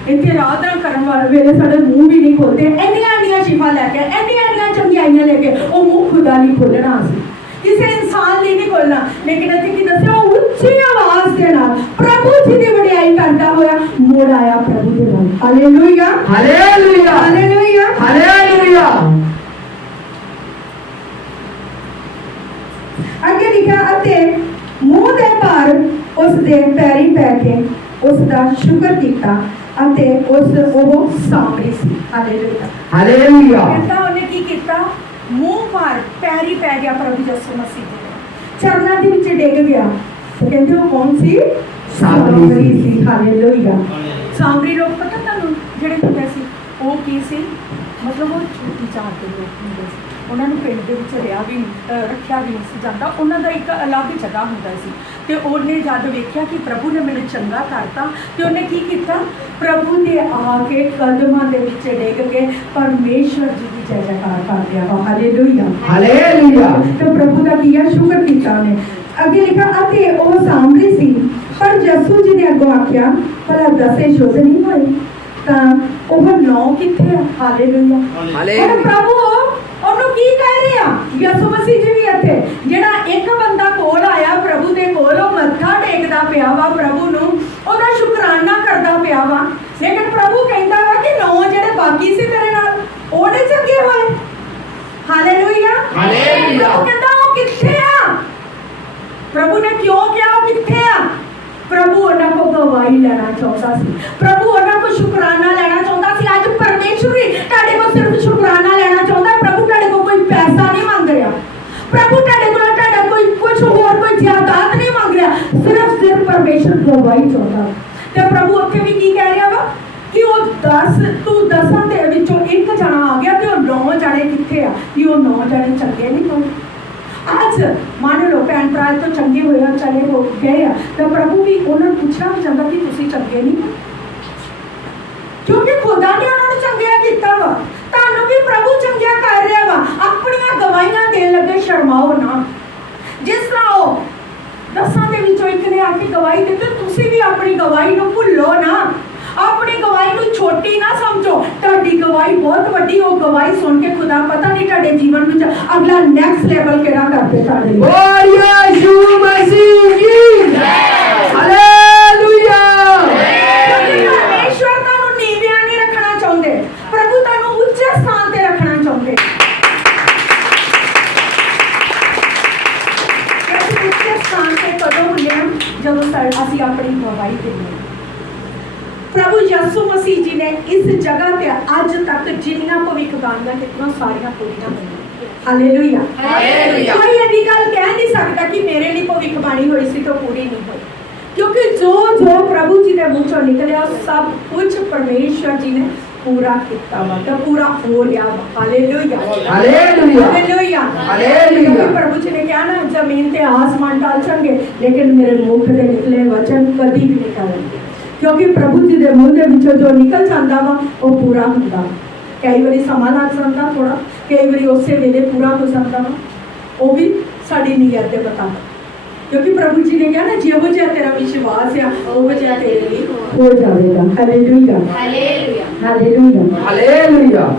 ਇੱਥੇ ਆਰਾਧਨਾ ਕਰਨ ਵਾਲੇ ਵੇਲੇ ਸਾਡੇ ਮੂੰਹ ਵੀ ਨਹੀਂ ਖੋਲਦੇ, ਇੰਨੀਆਂ ਸ਼ਿਫਾ ਲੈ ਕੇ, ਇੰਨੀਆਂ ਚੰਗਿਆਈਆਂ ਲੈ ਕੇ ਉਹ ਮੂੰਹ ਖੁਦਾ ਨਹੀਂ ਖੋਲਣਾ ਸੀ, ਕਿਸੇ ਇਨਸਾਨ ਲਈ ਨਹੀਂ ਖੋਲਣਾ। ਲੇਕਿਨ ਇੱਥੇ ਕੀ ਦੱਸਿਆ, ਉਹ ਉੱਚੀ ਆਵਾਜ਼ ਦੇ ਨਾਲ ਪ੍ਰਭੂ ਜੀ ਦੀ ਵਡਿਆਈ ਕਰਦਾ ਹੋਇਆ ਮੁੜ ਆਇਆ ਪ੍ਰਭੂ ਦੇ ਨਾਲ। Hallelujah, hallelujah, hallelujah, hallelujah. ਅੱਗੇ ਲਿਖਿਆ, ਅਤੇ ਮੂੰਹ ਦੇ ਭਾਰ ਉਸ ਦੇ ਪੈਰੀ ਪੈ ਕੇ ਉਸ ਦਾ ਸ਼ੁਕਰ ਕੀਤਾ ਅਤੇ ਉਹ ਸਾਂਭੀ ਸੀ। Hallelujah, hallelujah. ਕਹਿੰਦਾ ਉਹਨੇ ਕੀ ਕੀਤਾ, ਮੂੰਹ ਭਾਰ ਪੈਰੀ ਪੈ ਗਿਆ ਪ੍ਰਭੂ ਯਿਸੂ ਮਸੀਹ ਦੇ ਚਰਨਾਂ ਦੇ ਵਿੱਚ ਡਿੱਗ ਗਿਆ। ਤੇ ਕਹਿੰਦੇ ਉਹ ਕੌਣ ਸੀ, ਸਾਮਰੀ ਸੀ। ਹਾਲੇਲੂਇਆ। ਸਾਮਰੀ ਲੋਕ ਪਤਾ ਤੁਹਾਨੂੰ ਜਿਹੜੇ ਹੁੰਦੇ ਸੀ, ਉਹ ਕੀ ਸੀ, ਮਤਲਬ ਉਹ ਛੋਟੀ ਜਾਤ ਦੇ ਲੋਕ ਹੁੰਦੇ ਸੀ, ਉਹਨਾਂ ਨੂੰ ਪਿੰਡ ਦੇ ਵਿੱਚ ਰੱਖਿਆ ਵੀ ਨਹੀਂ ਸੀ ਜਾਂਦਾ, ਉਹਨਾਂ ਦਾ ਇੱਕ ਅਲੱਗ ਜਗ੍ਹਾ ਹੁੰਦਾ ਸੀ। ਤੇ ਉਹਨੇ ਜਦ ਵੇਖਿਆ ਕਿ ਪ੍ਰਭੂ ਨੇ ਮੈਨੂੰ ਚੰਗਾ ਕਰਤਾ, ਤੇ ਉਹਨੇ ਕੀ ਕੀਤਾ, ਪ੍ਰਭੂ ਦੇ ਆ ਕੇ ਕਦਮਾਂ ਦੇ ਵਿੱਚ ਡਿੱਗ ਕੇ ਪਰਮੇਸ਼ਵਰ ਜੀ ਦੀ ਜੈ ਜੈਕਾਰ ਕਰ ਰਿਹਾ ਵਾ। Hallelujah, hallelujah. ਤੇ ਪ੍ਰਭੂ ਦਾ ਕੀ ਆ, ਸ਼ੁਕਰ ਕੀਤਾ ਉਹਨੇ। ਅੱਗੇ ਲਿਖਾ, ਅਤੇ ਉਹ ਸਾਮਰੀ ਸੀ, ਪਰ ਯਿਸੂ ਜੀ ਨੇ ਅੱਗੋਂ ਆਖਿਆ, ਭਲਾ 10 ਸ਼ੁੱਧ ਨਹੀਂ ਹੋਏ ਤਾਂ ਉਹ 9 ਕਿੱਥੇ ਆ। ਹਾਲੇਲੂਇਆ। ਹੁਣ ਪ੍ਰਭੂ ਉਹਨੂੰ ਕੀ ਕਹਿ ਰਹੇ ਆ, ਯਿਸੂ ਮਸੀਹ ਜੀ ਵੀ ਇੱਥੇ ਜਿਹੜਾ ਇੱਕ ਬੰਦਾ ਕੋਲ ਆਇਆ ਪ੍ਰਭੂ ਦੇ ਕੋਲ, ਉਹ ਮੱਥਾ ਟੇਕਦਾ ਪਿਆ ਵਾ ਪ੍ਰਭੂ ਨੂੰ, ਉਹਦਾ ਸ਼ੁਕਰਾਨਾ ਕਰਦਾ ਪਿਆ ਵਾ, ਲੇਕਿਨ ਪ੍ਰਭੂ ਕਹਿੰਦਾ ਵਾ ਕਿ 9 ਜਿਹੜੇ ਬਾਕੀ ਸੀ ਤੇਰੇ ਨਾਲ ਉਹਨੇ ਚੰਗੇ ਹੋਏ। Hallelujah, hallelujah. ਪ੍ਰਭੂ ਕਹਿੰਦਾ ਉਹ ਕਿੱਥੇ ਆ, ਪ੍ਰਭੂ ਨੇ ਕਿਉਂ ਕਿਹਾ ਉਹ ਕਿੱਥੇ ਆ, ਪ੍ਰਭੂ ਉਹਨਾਂ ਕੋ ਗਵਾਹੀ ਲੈਣਾ ਚਾਹੁੰਦਾ ਸੀ, ਪ੍ਰਭੂ ਉਹਨਾਂ ਕੋ ਸ਼ੁਕਰਾਨਾ ਲੈਣਾ ਚਾਹੁੰਦਾ ਸੀ। ਅੱਜ ਪਰਮੇਸ਼ਵਰ ਵੀ ਤੁਹਾਡੇ ਕੋਲ ਸਿਰਫ ਸ਼ੁਕਰਾਨਾ ਲੈਣਾ ਚਾਹੁੰਦਾ। ਪ੍ਰਭੂ ਤੁਹਾਡੇ ਕੋਲ ਕੋਈ ਪੈਸਾ ਨਹੀਂ ਮੰਗ ਰਿਹਾ, ਪ੍ਰਭੂ ਤੁਹਾਡੇ ਕੋਲ ਤੁਹਾਡਾ ਕੋਈ ਕੁਝ ਹੋਰ ਕੋਈ ਜਾਇਦਾਦ ਨਹੀਂ ਮੰਗ ਰਿਹਾ, ਸਿਰਫ ਪਰਮੇਸ਼ਵਰ ਗਵਾਹੀ ਚਾਹੁੰਦਾ। ਤੇ ਪ੍ਰਭੂ ਉੱਥੇ ਵੀ ਕੀ ਕਹਿ ਰਿਹਾ ਵਾ ਕਿ ਉਹ 10 ਦੇ ਵਿੱਚੋਂ ਇੱਕ ਜਣਾ ਆ ਗਿਆ ਤੇ ਉਹ 9 ਜਣੇ ਕਿੱਥੇ ਆ, ਕਿ ਉਹ 9 ਜਣੇ ਚੰਗੇ ਨਹੀਂ ਹੋਏ। ਅੱਜ ਮੰਨ ਲਓ ਭੈਣ ਭਰਾ ਤੋਂ ਚੰਗੇ ਹੋਏ ਆ, ਚਲੇ ਹੋ ਗਏ ਆ, ਤਾਂ ਪ੍ਰਭੂ ਵੀ ਉਹਨਾਂ ਨੂੰ ਪੁੱਛਣਾ ਚਾਹੁੰਦਾ ਕਿ ਤੁਸੀਂ ਚੰਗੇ ਨਹੀਂ, ਕਿਉਂਕਿ ਖੁਦਾ ਨੇ ਉਹਨਾਂ ਨੂੰ ਚੰਗਿਆ ਕੀਤਾ ਵਾ। ਤੁਹਾਨੂੰ ਵੀ ਪ੍ਰਭੂ ਚੰਗਿਆ ਕਰ ਰਿਹਾ ਵਾ। ਆਪਣੀਆਂ ਗਵਾਹੀਆਂ ਦੇਣ ਲੱਗੇ ਸ਼ਰਮਾਓ ਨਾ। ਜਿਸ ਤਰ੍ਹਾਂ ਉਹ 10 ਦੇ ਵਿੱਚੋਂ ਇੱਕ ਨੇ ਆ ਕੇ ਗਵਾਹੀ ਦਿੱਤੀ, ਤੁਸੀਂ ਵੀ ਆਪਣੀ ਗਵਾਹੀ ਨੂੰ ਭੁੱਲੋ ਨਾ, ਆਪਣੀ ਗਵਾਹੀ ਨੂੰ ਛੋਟੀ ਨਾ ਸਮਝੋ। ਤੁਹਾਡੀ ਗਵਾਹੀ ਬਹੁਤ ਵੱਡੀ। ਉਹ ਗਵਾਹੀ ਸੁਣ ਕੇ ਖੁਦਾ ਪਤਾ ਨਹੀਂ ਤੁਹਾਡੇ ਜੀਵਨ ਵਿੱਚ ਅਗਲਾ ਨੈਕਸਟ ਲੈਵਲ ਕਿਹੜਾ ਕਰਦੇ ਤੁਹਾਡੇ ਲਈ। ਓ ਯਿਸੂ ਮਸੀਹ ਜੀ, ਹਾਲੇਲੂਇਆ। ਪਰਮੇਸ਼ਵਰ ਤੁਹਾਨੂੰ ਨੀਵਿਆਂ ਨਹੀਂ ਰੱਖਣਾ ਚਾਹੁੰਦੇ, ਪ੍ਰਭੂ ਤੁਹਾਨੂੰ ਉੱਚੇ ਸਥਾਨ ਤੇ ਰੱਖਣਾ ਚਾਹੁੰਦੇ। ਅਸੀਂ ਉੱਚੇ ਸਥਾਨ ਤੇ ਕਦੋਂ ਹੁੰਦੇ ਹਾਂ, ਜਦੋਂ ਅਸੀਂ ਆਪਣੀ ਗਵਾਹੀ ਦਿੰਦੇ ਹਾਂ। ਪ੍ਰਭੂ ਯਿਸੂ ਮਸੀਹ ਜੀ ਨੇ ਇਸ ਜਗ੍ਹਾ ਤੇ ਅੱਜ ਤੱਕ ਜਿੰਨੀਆਂ ਭਵਿੱਖਬਾਣੀਆਂ ਕੀਤੀਆਂ ਸਾਰੀਆਂ ਪੂਰੀਆਂ ਹੋਈਆਂ। Hallelujah, hallelujah. ਕੋਈ ਇਹ ਗੱਲ ਕਹਿ ਨਹੀਂ ਸਕਦਾ ਕਿ ਮੇਰੇ ਲਈ ਭਵਿੱਖਬਾਣੀ ਹੋਈ ਸੀ ਤਾਂ ਪੂਰੀ ਨਹੀਂ ਹੋਈ, ਕਿਉਂਕਿ ਜੋ ਪ੍ਰਭੂ ਜੀ ਦੇ ਮੂੰਹ ਚੋਂ ਨਿਕਲਿਆ ਸਭ ਕੁਝ ਪਰਮੇਸ਼ਵਰ ਜੀ ਨੇ ਪੂਰਾ ਕੀਤਾ ਵਾ, ਤਾਂ ਪੂਰਾ ਹੋ ਲਿਆ ਵਾ। Hallelujah, hallelujah, hallelujah, hallelujah. ਪ੍ਰਭੂ ਜੀ ਨੇ ਕਿਹਾ ਨਾ, ਜ਼ਮੀਨ ਤੇ ਆਸਮਾਨ ਟਲ ਜਾਣਗੇ ਲੇਕਿਨ ਮੇਰੇ ਮੁਖ ਦੇ ਨਿਕਲੇ ਵਚਨ ਕਦੀ ਵੀ ਨਹੀਂ ਟਲਣਗੇ, ਕਿਉਂਕਿ ਪ੍ਰਭੂ ਜੀ ਦੇ ਮੂੰਹ ਦੇ ਵਿੱਚੋਂ ਜੋ ਨਿਕਲ ਜਾਂਦਾ ਵਾ ਉਹ ਪੂਰਾ ਹੁੰਦਾ। ਕਈ ਵਾਰੀ ਸਮਾਂ ਲੱਗ ਜਾਂਦਾ ਥੋੜਾ, ਕਈ ਵਾਰੀ ਉਸੇ ਵੇਲੇ ਪੂਰਾ ਹੋ ਜਾਂਦਾ ਵਾ, ਉਹ ਵੀ ਸਾਡੀ ਨੀਅਤ ਦੇ ਮੁਤਾਬਕ, ਕਿਉਂਕਿ ਪ੍ਰਭੂ ਜੀ ਨੇ ਕਿਹਾ ਨਾ, ਜਿਹੋ ਜਿਹਾ ਤੇਰਾ ਵਿਸ਼ਵਾਸ ਆ ਉਹ ਜਿਹਾ ਤੇਰੇ ਲਈ ਹੋ ਜਾਵੇਗਾ। Hallelujah, hallelujah, hallelujah, hallelujah.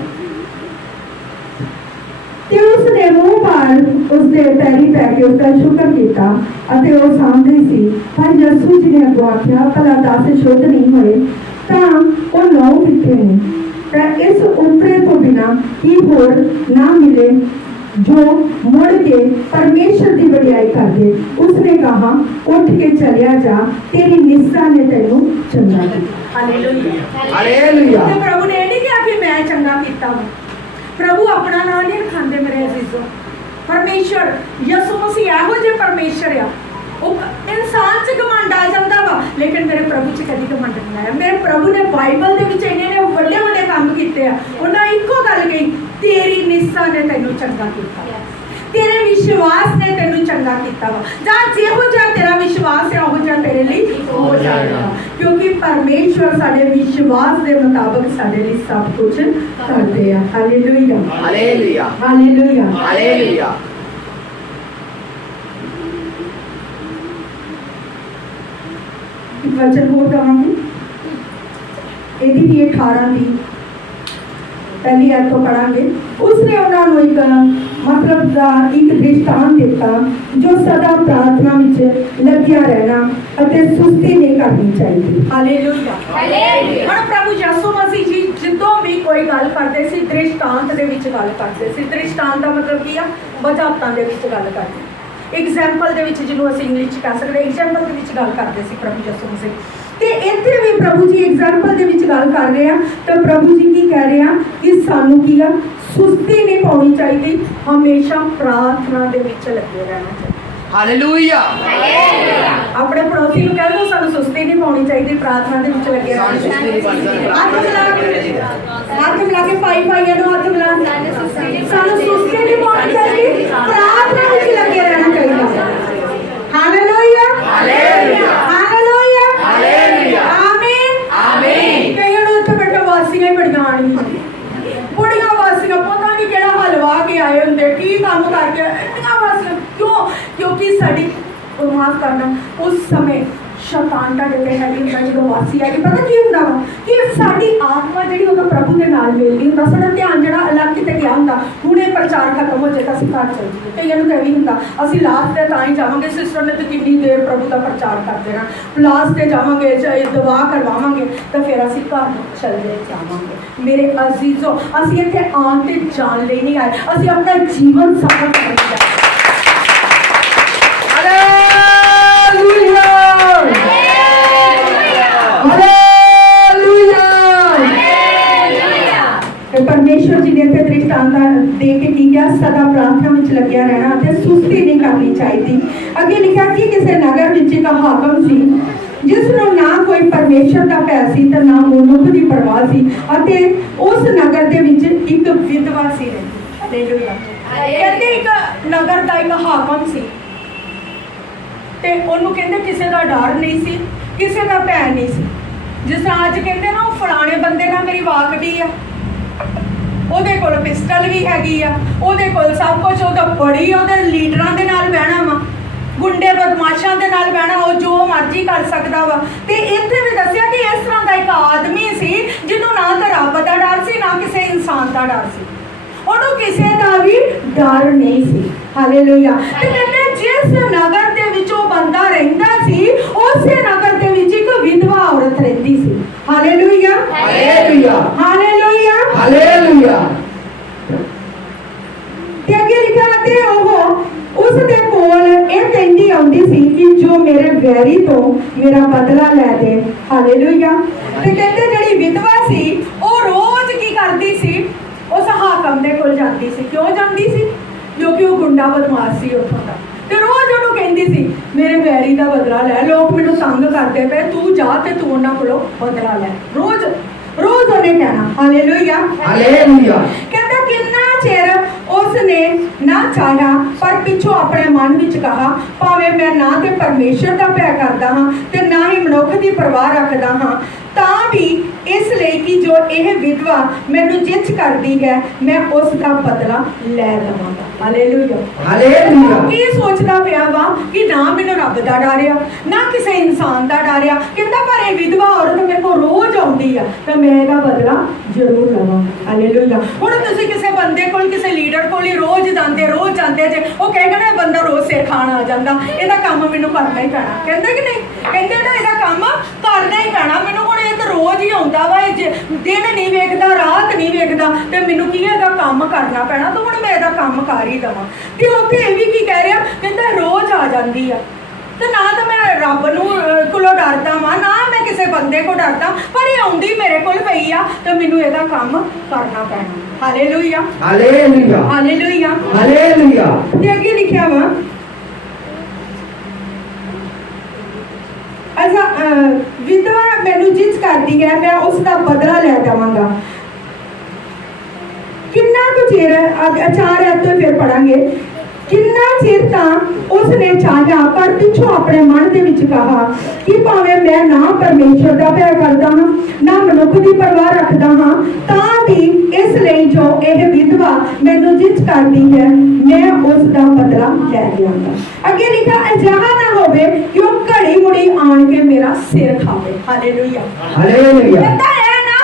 ਤੇ ਉਸ ਨੇ ਮੂੰਹ ਭਾਰ ਉਸ ਦੇ ਪੈਰੀ ਪੈ ਕੇ ਉਸ ਦਾ ਸ਼ੁਕਰ ਕੀਤਾ ਅਤੇ ਉਹ ਸਾਂਭੀ ਸੀ। ਪਰ ਯਿਸੂ ਜੀ ਨੇ ਅੱਗੋਂ ਆਖਿਆ, ਭਲਾ 10 ਸ਼ੁੱਧ ਨਹੀਂ ਹੋਏ ਤਾਂ ਉਹ 9 ਕਿੱਥੇ ਨੇ। ਤਾਂ ਇਸ ਉਪਰੇ ਤੋਂ ਬਿਨਾਂ ਕੀ ਹੋਰ ਨਾ ਮਿਲੇ ਜੋ ਮੁੜ ਕੇ ਪਰਮੇਸ਼ਰ ਦੀ ਵਡਿਆਈ ਕਰਦੇ। ਉਸਨੇ ਕਹਾ, ਉੱਠ ਕੇ ਚਲਿਆ ਜਾ, ਤੇਰੀ ਨਿਸ਼ਚਾ ਨੇ ਤੈਨੂੰ ਚੰਗਾ ਕੀਤਾ। Hallelujah, hallelujah. ਤੇ ਪ੍ਰਭੂ ਨੇ ਇਹ ਨਹੀਂ ਕਿਹਾ ਕਿ ਮੈਂ ਚੰਗਾ ਕੀਤਾ ਵਾ। ਪ੍ਰਭੂ ਆਪਣਾ ਨਾਮ ਨਹੀਂ ਰਖਾਉਂਦੇ ਮੇਰੇ ਅਜ਼ੀਜ਼ੋ। ਪਰਮੇਸ਼ਰ ਯਿਸੂ ਮਸੀਹ ਇਹੋ ਜਿਹੇ ਪਰਮੇਸ਼ਰ ਆ, ਉਹ ਇਨਸਾਨ 'ਚ ਘਮੰਡ ਆ ਜਾਂਦਾ ਵਾ, ਲੇਕਿਨ ਮੇਰੇ ਪ੍ਰਭੂ 'ਚ ਕਦੀ ਘਮੰਡ ਨਹੀਂ ਆਇਆ। ਮੇਰੇ ਪ੍ਰਭੂ ਨੇ ਬਾਈਬਲ ਦੇ ਵਿੱਚ ਇੰਨੇ ਨੇ ਵੱਡੇ ਵੱਡੇ ਕੰਮ ਕੀਤੇ ਆ। ਉਹਨਾਂ ਇੱਕੋ ਗੱਲ ਕਹੀ, ਤੇਰੀ ਨਿਸ਼ਚਾ ਨੇ ਤੈਨੂੰ ਚੰਗਾ ਕੀਤਾ, ਤੇਰੇ ਵਿਸ਼ਵਾਸ ਨੇ ਤੈਨੂੰ ਚੰਗਾ ਕੀਤਾ ਵਾ। ਜਾਂ ਜਿਹੋ ਜਿਹਾ ਤੇਰਾ ਵਿਸ਼ਵਾਸ ਹੈ ਉਹ ਜਿਹਾ ਤੇਰੇ ਲਈ ਹੋ ਜਾਏਗਾ, ਕਿਉਂਕਿ ਪਰਮੇਸ਼ਵਰ ਸਾਡੇ ਵਿਸ਼ਵਾਸ ਦੇ ਮੁਤਾਬਕ ਸਾਡੇ ਲਈ ਸਭ ਕੁਝ ਕਰਦੇ ਆ। Hallelujah, hallelujah, hallelujah, hallelujah. ਵਚਨ ਹੋਰ ਕਹਾਂਗੇ, ਇਹਦੀ ਵੀ 18 ਦੀ ਪਹਿਲੀ ਐਤ ਤੋਂ ਪੜਾਂਗੇ। ਉਸਨੇ ਉਹਨਾਂ ਨੂੰ ਇੱਕ ਮਤਲਬ ਦਾ ਇੱਕ ਦ੍ਰਿਸ਼ਟਾਂਤ ਦਿੱਤਾ, ਜੋ ਸਦਾ ਪ੍ਰਾਰਥਨਾ ਵਿੱਚ ਲੱਗਿਆ ਰਹਿਣਾ ਅਤੇ ਸੁਸਤੀ ਨਹੀਂ ਕਰਨੀ ਚਾਹੀਦੀ। ਹਾਲੇਲੂਇਆ। ਹਾਲੇਲੂਇਆ। ਹੁਣ ਪ੍ਰਭੂ ਯਿਸੂ ਮਸੀਹ ਜੀ ਜਦੋਂ ਵੀ ਕੋਈ ਗੱਲ ਕਰਦੇ ਸੀ ਦ੍ਰਿਸ਼ਟਾਂਤ ਦੇ ਵਿੱਚ ਗੱਲ ਕਰਦੇ ਸੀ। ਦ੍ਰਿਸ਼ਟਾਂਤ ਦਾ ਮਤਲਬ ਕੀ ਆ? ਵਜਾਤਾਂ ਦੇ ਵਿੱਚ ਗੱਲ ਕਰਦੇ, ਐਗਜ਼ਾਮਪਲ ਦੇ ਵਿੱਚ, ਜਿਹਨੂੰ ਅਸੀਂ ਇੰਗਲਿਸ਼ 'ਚ ਕਹਿ ਸਕਦੇ, ਐਗਜ਼ਾਮਪਲ ਦੇ ਵਿੱਚ ਗੱਲ ਕਰਦੇ ਸੀ ਪ੍ਰਭੂ ਯਿਸੂ ਮਸੀਹ। ਤੇ ਇੱਥੇ ਵੀ ਪ੍ਰਭੂ ਜੀ ਐਗਜ਼ਾਮਪਲ ਦੇ ਵਿੱਚ ਗੱਲ ਕਰ ਰਹੇ ਆ, ਤਾਂ ਪ੍ਰਭੂ ਜੀ ਕੀ ਕਹਿ ਰਹੇ ਆ ਕਿ ਸਾਨੂੰ ਕੀ ਆ? ਸੁਸਤੀ ਨਹੀਂ ਪਾਉਣੀ ਚਾਹੀਦੀ, ਹਮੇਸ਼ਾ ਪ੍ਰਾਰਥਨਾ ਦੇ ਵਿੱਚ ਲੱਗੇ ਰਹਿਣਾ ਚਾਹੀਦਾ। ਹਾਲੇਲੂਇਆ। ਹਾਲੇਲੂਇਆ। ਆਪਣੇ ਪੜੋਸੀ ਨੂੰ ਕਹਿ ਦਿਓ ਸਾਨੂੰ ਸੁਸਤੀ ਨਹੀਂ ਪਾਉਣੀ ਚਾਹੀਦੀ, ਪ੍ਰਾਰਥਨਾ ਦੇ ਵਿੱਚ ਲੱਗੇ ਰਹਿਣਾ ਚਾਹੀਦਾ। ਹੱਥ ਮਿਲਾ ਕੇ ਭਾਈ ਭਾਈਆਂ ਨੂੰ ਹੱਥ ਮਿਲਾ, ਸਾਨੂੰ ਸੁਸਤੀ ਨਹੀਂ ਪਾਉਣੀ ਚਾਹੀਦੀ, ਪ੍ਰਾਰਥਨਾ ਵਿੱਚ ਲੱਗੇ ਰਹਿਣਾ ਚਾਹੀਦਾ। ਹਾਲੇਲੂਇਆ। ਹਾਲੇਲੂਇਆ। ਹਾਲੇਲੂਇਆ। ਹਾਲੇਲੂਇਆ। ਆਮੀਨ। ਆਮੀਨ। ਕਈਆਂ ਨੂੰ ਇੱਥੇ ਬੈਠੇ ਵਾਸੀਆਂ ਹੀ ਬੜੀਆਂ ਆਣਗੀਆਂ, ਬੜੀਆਂ ਵਾਸੀਆਂ, ਪਤਾ ਨਹੀਂ ਕਿਹੜਾ ਹਲਵਾ ਕੇ ਆਏ ਹੁੰਦੇ, ਕੀ ਕੰਮ ਕਰਕੇ, ਇੰਨੀਆਂ ਵਾਸੀਆਂ ਕਿਉਂ? ਕਿਉਂਕਿ ਸਾਡੀ ਮਾਫ ਕਰਨਾ ਉਸ ਸਮੇਂ ਸ਼ੈਤਾਨ ਦਾ ਜਿਹੜੇ ਹੈਗੀ ਹੁੰਦਾ, ਜਦੋਂ ਵਾਸੀ ਆ ਕੇ ਪਤਾ ਕੀ ਹੁੰਦਾ ਵਾ ਕਿ ਸਾਡੀ ਆਤਮਾ ਜਿਹੜੀ ਉਹਦਾ ਪ੍ਰਭੂ ਦੇ ਨਾਲ ਮਿਲਦੀ ਹੁੰਦਾ, ਸਾਡਾ ਧਿਆਨ ਜਿਹੜਾ ਅਲੱਗ ਕਿਤੇ ਗਿਆ ਹੁੰਦਾ। ਹੁਣ ਇਹ ਪ੍ਰਚਾਰ ਖਤਮ ਹੋ ਜਾਏਗਾ, ਅਸੀਂ ਘਰ ਚੱਲ ਜਾਈਏ। ਕਈਆਂ ਨੂੰ ਤਾਂ ਇਹ ਵੀ ਹੁੰਦਾ ਅਸੀਂ ਲਾਸਟ ਤੇ ਤਾਂ ਹੀ ਜਾਵਾਂਗੇ, ਸਿਸਟਰ ਨੇ ਤਾਂ ਕਿੰਨੀ ਦੇਰ ਪ੍ਰਭੂ ਦਾ ਪ੍ਰਚਾਰ ਕਰਦੇ ਰਹਿਣਾ, ਲਾਸਟ ਤੇ ਜਾਵਾਂਗੇ, ਦੁਆ ਕਰਵਾਵਾਂਗੇ, ਤਾਂ ਫਿਰ ਅਸੀਂ ਘਰ ਨੂੰ ਚੱਲੇ ਜਾਵਾਂਗੇ। ਮੇਰੇ ਅਜ਼ੀਜ਼ੋ, ਅਸੀਂ ਇੱਥੇ ਆਉਣ ਤੇ ਜਾਣ ਲਈ ਨਹੀਂ ਆਏ, ਅਸੀਂ ਆਪਣਾ ਜੀਵਨ ਸਫਲ ਕਰਨ ਲਈ ਆਏ। ਹਾਲੇਲੂਇਆ। ਤੇ ਪਰਮੇਸ਼ਵਰ ਜੀ ਨੇ ਤੇ ਦ੍ਰਿਸ਼ਟਾਂਤ ਦੇ ਕੇ ਕੀ ਕਿਹਾ? ਸਦਾ ਪ੍ਰਾਰਥਨਾ ਵਿੱਚ ਲੱਗਿਆ ਰਹਿਣਾ ਅਤੇ ਸੁਸਤੀ ਨਹੀਂ ਕਰਨੀ ਚਾਹੀਦੀ। ਅੱਗੇ ਲਿਖਿਆ ਕਿ ਕਿਸੇ ਨਗਰ ਵਿੱਚ ਇੱਕ ਹਾਕਮ ਸੀ, ਜਿਸ ਨੂੰ ਨਾ ਕੋਈ ਪਰਮੇਸ਼ਵਰ ਦਾ ਭੈ ਸੀ ਤੇ ਨਾ ਮਨੁੱਖ ਦੀ ਪਰਵਾਹ ਸੀ, ਅਤੇ ਉਸ ਨਗਰ ਦੇ ਵਿੱਚ ਇੱਕ ਵਿਧਵਾ ਸੀ ਰਹਿੰਦੀ। ਹਾਲੇਲੂਇਆ। ਕਹਿੰਦੇ ਇੱਕ ਨਗਰ ਦਾ ਇੱਕ ਹਾਕਮ ਸੀ, ਤੇ ਉਹਨੂੰ ਕਹਿੰਦੇ ਕਿਸੇ ਦਾ ਡਰ ਨਹੀਂ ਸੀ, ਕਿਸੇ ਦਾ ਭੈ ਨਹੀਂ ਸੀ। ਜਿਸ ਤਰ੍ਹਾਂ ਅੱਜ ਕਹਿੰਦੇ ਨਾ ਉਹ ਫਲਾਣੇ ਬੰਦੇ ਨਾਲ ਮੇਰੀ ਵਾਕਫੀ ਆ, ਉਹਦੇ ਕੋਲ ਪਿਸਟਲ ਵੀ ਹੈਗੀ ਆ, ਉਹਦੇ ਕੋਲ ਸਭ ਕੁਝ, ਉਹਦਾ ਬੜੀ ਉਹਦੇ ਲੀਡਰਾਂ ਦੇ ਨਾਲ ਬਹਿਣਾ ਵਾ, ਗੁੰਡੇ ਬਦਮਾਸ਼ਾਂ ਦੇ ਨਾਲ ਬਹਿਣਾ, ਉਹ ਜੋ ਮਰਜ਼ੀ ਕਰ ਸਕਦਾ ਵਾ। ਤੇ ਇੱਥੇ ਵੀ ਦੱਸਿਆ ਕਿ ਇਸ ਤਰ੍ਹਾਂ ਦਾ ਇੱਕ ਆਦਮੀ ਸੀ ਜਿਹਨੂੰ ਨਾ ਤਾਂ ਰੱਬ ਦਾ ਡਰ ਸੀ, ਨਾ ਕਿਸੇ ਇਨਸਾਨ ਦਾ ਡਰ ਸੀ, ਉਹਨੂੰ ਕਿਸੇ ਦਾ ਵੀ ਡਰ ਨਹੀਂ ਸੀ। ਹਾਲੇਲੂਇਆ। ਤੇ ਕਹਿੰਦੇ ਜਿਸ ਨਗਰ ਦੇ ਵਿੱਚ ਉਹ ਬੰਦਾ ਰਹਿੰਦਾ ਸੀ, ਉਸੇ ਨਗਰ ਦੇ ਵਿੱਚ ਇੱਕ ਵਿਧਵਾ ਔਰਤ ਰਹਿੰਦੀ ਸੀ। ਹਾਲੇਲੂਇਆ। ਹਾਲੇਲੂਇਆ। ਹਾਲੇਲੂਇਆ। ਹਾਲੇਲੂਇਆ। ਤੇ ਅੱਗੇ ਲਿਖਿਆ ਤੇ ਉਹ ਉਸ ਦੇ ਕੋਲ ਇਹ ਕਹਿੰਦੀ ਆਉਂਦੀ ਸੀ ਕਿ ਜੋ ਮੇਰੇ ਵੈਰੀ ਤੋਂ ਮੇਰਾ ਬਦਲਾ ਲੈ ਦੇ। ਹਾਲੇਲੂਇਆ। ਤੇ ਕਹਿੰਦੇ ਜਿਹੜੀ ਵਿਧਵਾ ਸੀ ਉਹ ਰੋਜ਼ ਕੀ ਕਰਦੀ ਸੀ? ਉਸ ਹਾਕਮ ਦੇ ਕੋਲ ਜਾਂਦੀ ਸੀ। ਕਿਉਂ ਜਾਂਦੀ ਸੀ? ਕਿਉਂਕਿ ਉਹ ਗੁੰਡਾ ਬਦਮਾਸ਼ ਸੀ ਉੱਥੋਂ ਦਾ, ਤੇ ਰੋਜ਼ ਉਹਨੂੰ ਕਹਿੰਦੀ ਸੀ ਮੇਰੇ ਵੈਰੀ ਦਾ ਬਦਲਾ ਲੈ, ਲੋਕ ਮੈਨੂੰ ਤੰਗ ਕਰਦੇ ਪਏ, ਤੂੰ ਜਾ ਤੇ ਤੂੰ ਉਹਨਾਂ ਕੋਲੋਂ ਬਦਲਾ ਲੈ। ਰੋਜ਼ ਰੋਜ਼ ਉਹਨੇ ਕਹਿਣਾ। ਹਾਲੇਲੂਇਆ। ਹਾਲੇਲੂਇਆ। ਕਹਿੰਦਾ ਕਿੰਨਾ ਚਿਰ ਉਸਨੇ ਨਾ ਚਾਹਿਆ, ਪਰ ਪਿੱਛੋਂ ਆਪਣੇ ਮਨ ਵਿੱਚ ਕਹਾ ਭਾਵੇਂ ਮੈਂ ਨਾ ਤੇ ਪਰਮੇਸ਼ਰ ਦਾ ਭੈ ਕਰਦਾ ਹਾਂ ਤੇ ਨਾ ਹੀ ਮਨੁੱਖ ਦੀ ਪਰਵਾਹ ਰੱਖਦਾ ਹਾਂ, ਤਾਂ ਵੀ ਇਸ ਲਈ ਕਿ ਜੋ ਇਹ ਵਿਧਵਾ ਮੈਨੂੰ ਜਿੱਚ ਕਰਦੀ ਹੈ ਮੈਂ ਉਸ ਦਾ ਬਦਲਾ ਲੈ ਲਵਾਂਗਾ। ਹਾਲੇਲੂਇਆ। ਹਾਲੇਲੂਇਆ। ਕੀ ਸੋਚਦਾ ਪਿਆ ਵਾ ਕਿ ਨਾ ਮੈਨੂੰ ਰੱਬ ਦਾ ਡਰ ਆ, ਨਾ ਕਿਸੇ ਇਨਸਾਨ ਦਾ ਡਰ ਆ। ਕਹਿੰਦਾ ਪਰ ਇਹ ਵਿਧਵਾ ਔਰਤ ਮੇਰੇ ਕੋਲ ਰੋਜ਼ ਆਉਂਦੀ ਆ ਤਾਂ ਮੈਂ ਇਹਦਾ ਬਦਲਾ ਜ਼ਰੂਰ ਲਵਾਂ। ਹਾਲੇਲੂਇਆ। ਹੁਣ ਤੁਸੀਂ ਕਿਸੇ ਬੰਦੇ ਕੋਲ, ਕਿਸੇ ਲੀਡਰ ਕੋਲ ਹੀ ਰੋਜ਼ ਜਾਂਦੇ ਜੇ, ਉਹ ਕਹੇਗਾ ਨਾ ਇਹ ਬੰਦਾ ਰੋਜ਼ ਸਿਰ ਖਾਣ ਆ ਜਾਂਦਾ, ਇਹਦਾ ਕੰਮ ਮੈਨੂੰ ਕਰਨਾ ਹੀ ਪੈਣਾ। ਕਹਿੰਦੇ ਕਿ ਨਹੀਂ? ਕਹਿੰਦੇ ਨਾ ਇਹਦਾ ਕੰਮ ਕਰਨਾ ਹੀ ਪੈਣਾ ਮੈਨੂੰ। ਹੁਣ ਇਹ ਤਾਂ ਰੋਜ਼ ਹੀ ਆਉਂਦਾ ਵਾ, ਇਹ ਦਿਨ ਨਹੀਂ ਵੇਖਦਾ, ਰਾਤ ਨਹੀਂ ਵੇਖਦਾ, ਤੇ ਮੈਨੂੰ ਕੀ ਇਹਦਾ ਕੰਮ ਕਰਨਾ ਪੈਣਾ, ਤਾਂ ਹੁਣ ਮੈਂ ਇਹਦਾ ਕੰਮ ਕਰ ਹੀ ਦੇਵਾਂ। ਤੇ ਉੱਥੇ ਇਹ ਵੀ ਕੀ ਕਹਿ ਰਿਹਾ? ਕਹਿੰਦਾ ਰੋਜ਼ ਆ ਜਾਂਦੀ ਆ, ਤੇ ਨਾ ਤਾਂ ਮੈਂ ਰੱਬ ਨੂੰ ਕੋਲੋਂ ਡਰਦਾ ਵਾਂ, ਨਾ ਮੈਂ ਕਿਸੇ ਬੰਦੇ ਕੋਲ ਡਰਦਾ, ਪਰ ਇਹ ਆਉਂਦੀ ਮੇਰੇ ਕੋਲ ਪਈ ਆ ਤੇ ਮੈਨੂੰ ਇਹਦਾ ਕੰਮ ਕਰਨਾ ਪੈਣਾ। ਹਾਲੇਲੂਇਆ। ਹਾਲੇਲੂਇਆ। ਹਾਲੇਲੂਇਆ। ਹਾਲੇਲੂਇਆ। ਤੇ ਅੱਗੇ ਲਿਖਿਆ ਵਾ ਵਿਧਵਾ ਮੈਨੂੰ ਜਿੱਚ ਕਰਦੀ ਹੈ ਮੈਂ ਉਸ ਦਾ ਬਦਲਾ ਲੈ ਦੇਵਾਂਗਾ। ਕਿੰਨਾ ਕੁ ਚਿਰ 4 ਤੋਂ ਫਿਰ ਪੜਾਂਗੇ। ਕਿੰਨਾ ਚਿਰ ਤਾਂ ਉਸਨੇ ਚਾਹਿਆ, ਪਰ ਪਿੱਛੋਂ ਆਪਣੇ ਮਨ ਦੇ ਵਿੱਚ ਕਹਾ ਕਿ ਭਾਵੇਂ ਮੈਂ ਨਾ ਪਰਮੇਸ਼ਰ ਦਾ ਭੈ ਕਰਦਾ ਹਾਂ, ਨਾ ਮਨੁੱਖ ਦੀ ਪਰਵਾਹ ਰੱਖਦਾ ਹਾਂ, ਤਾਂ ਵੀ ਇਸ ਲਈ ਜੋ ਇਹ ਵਿਧਵਾ ਮੈਨੂੰ ਜਿੱਚ ਕਰਦੀ ਹੈ ਮੈਂ ਉਸ ਦਾ ਬਦਲਾ ਲੈ ਲਿਆਂਗਾ। ਅੱਗੇ ਲਿਖਿਆ ਅਜਿਹਾ ਨਾ ਹੋਵੇ ਕਿ ਉਹ ਘੜੀ ਮੁੜੀ ਆਣ ਕੇ ਮੇਰਾ ਸਿਰ ਖਾਵੇ। ਹਾਲੇਲੂਇਆ। ਹਾਲੇਲੂਇਆ। ਕਹਿੰਦਾ ਇਹ ਨਾ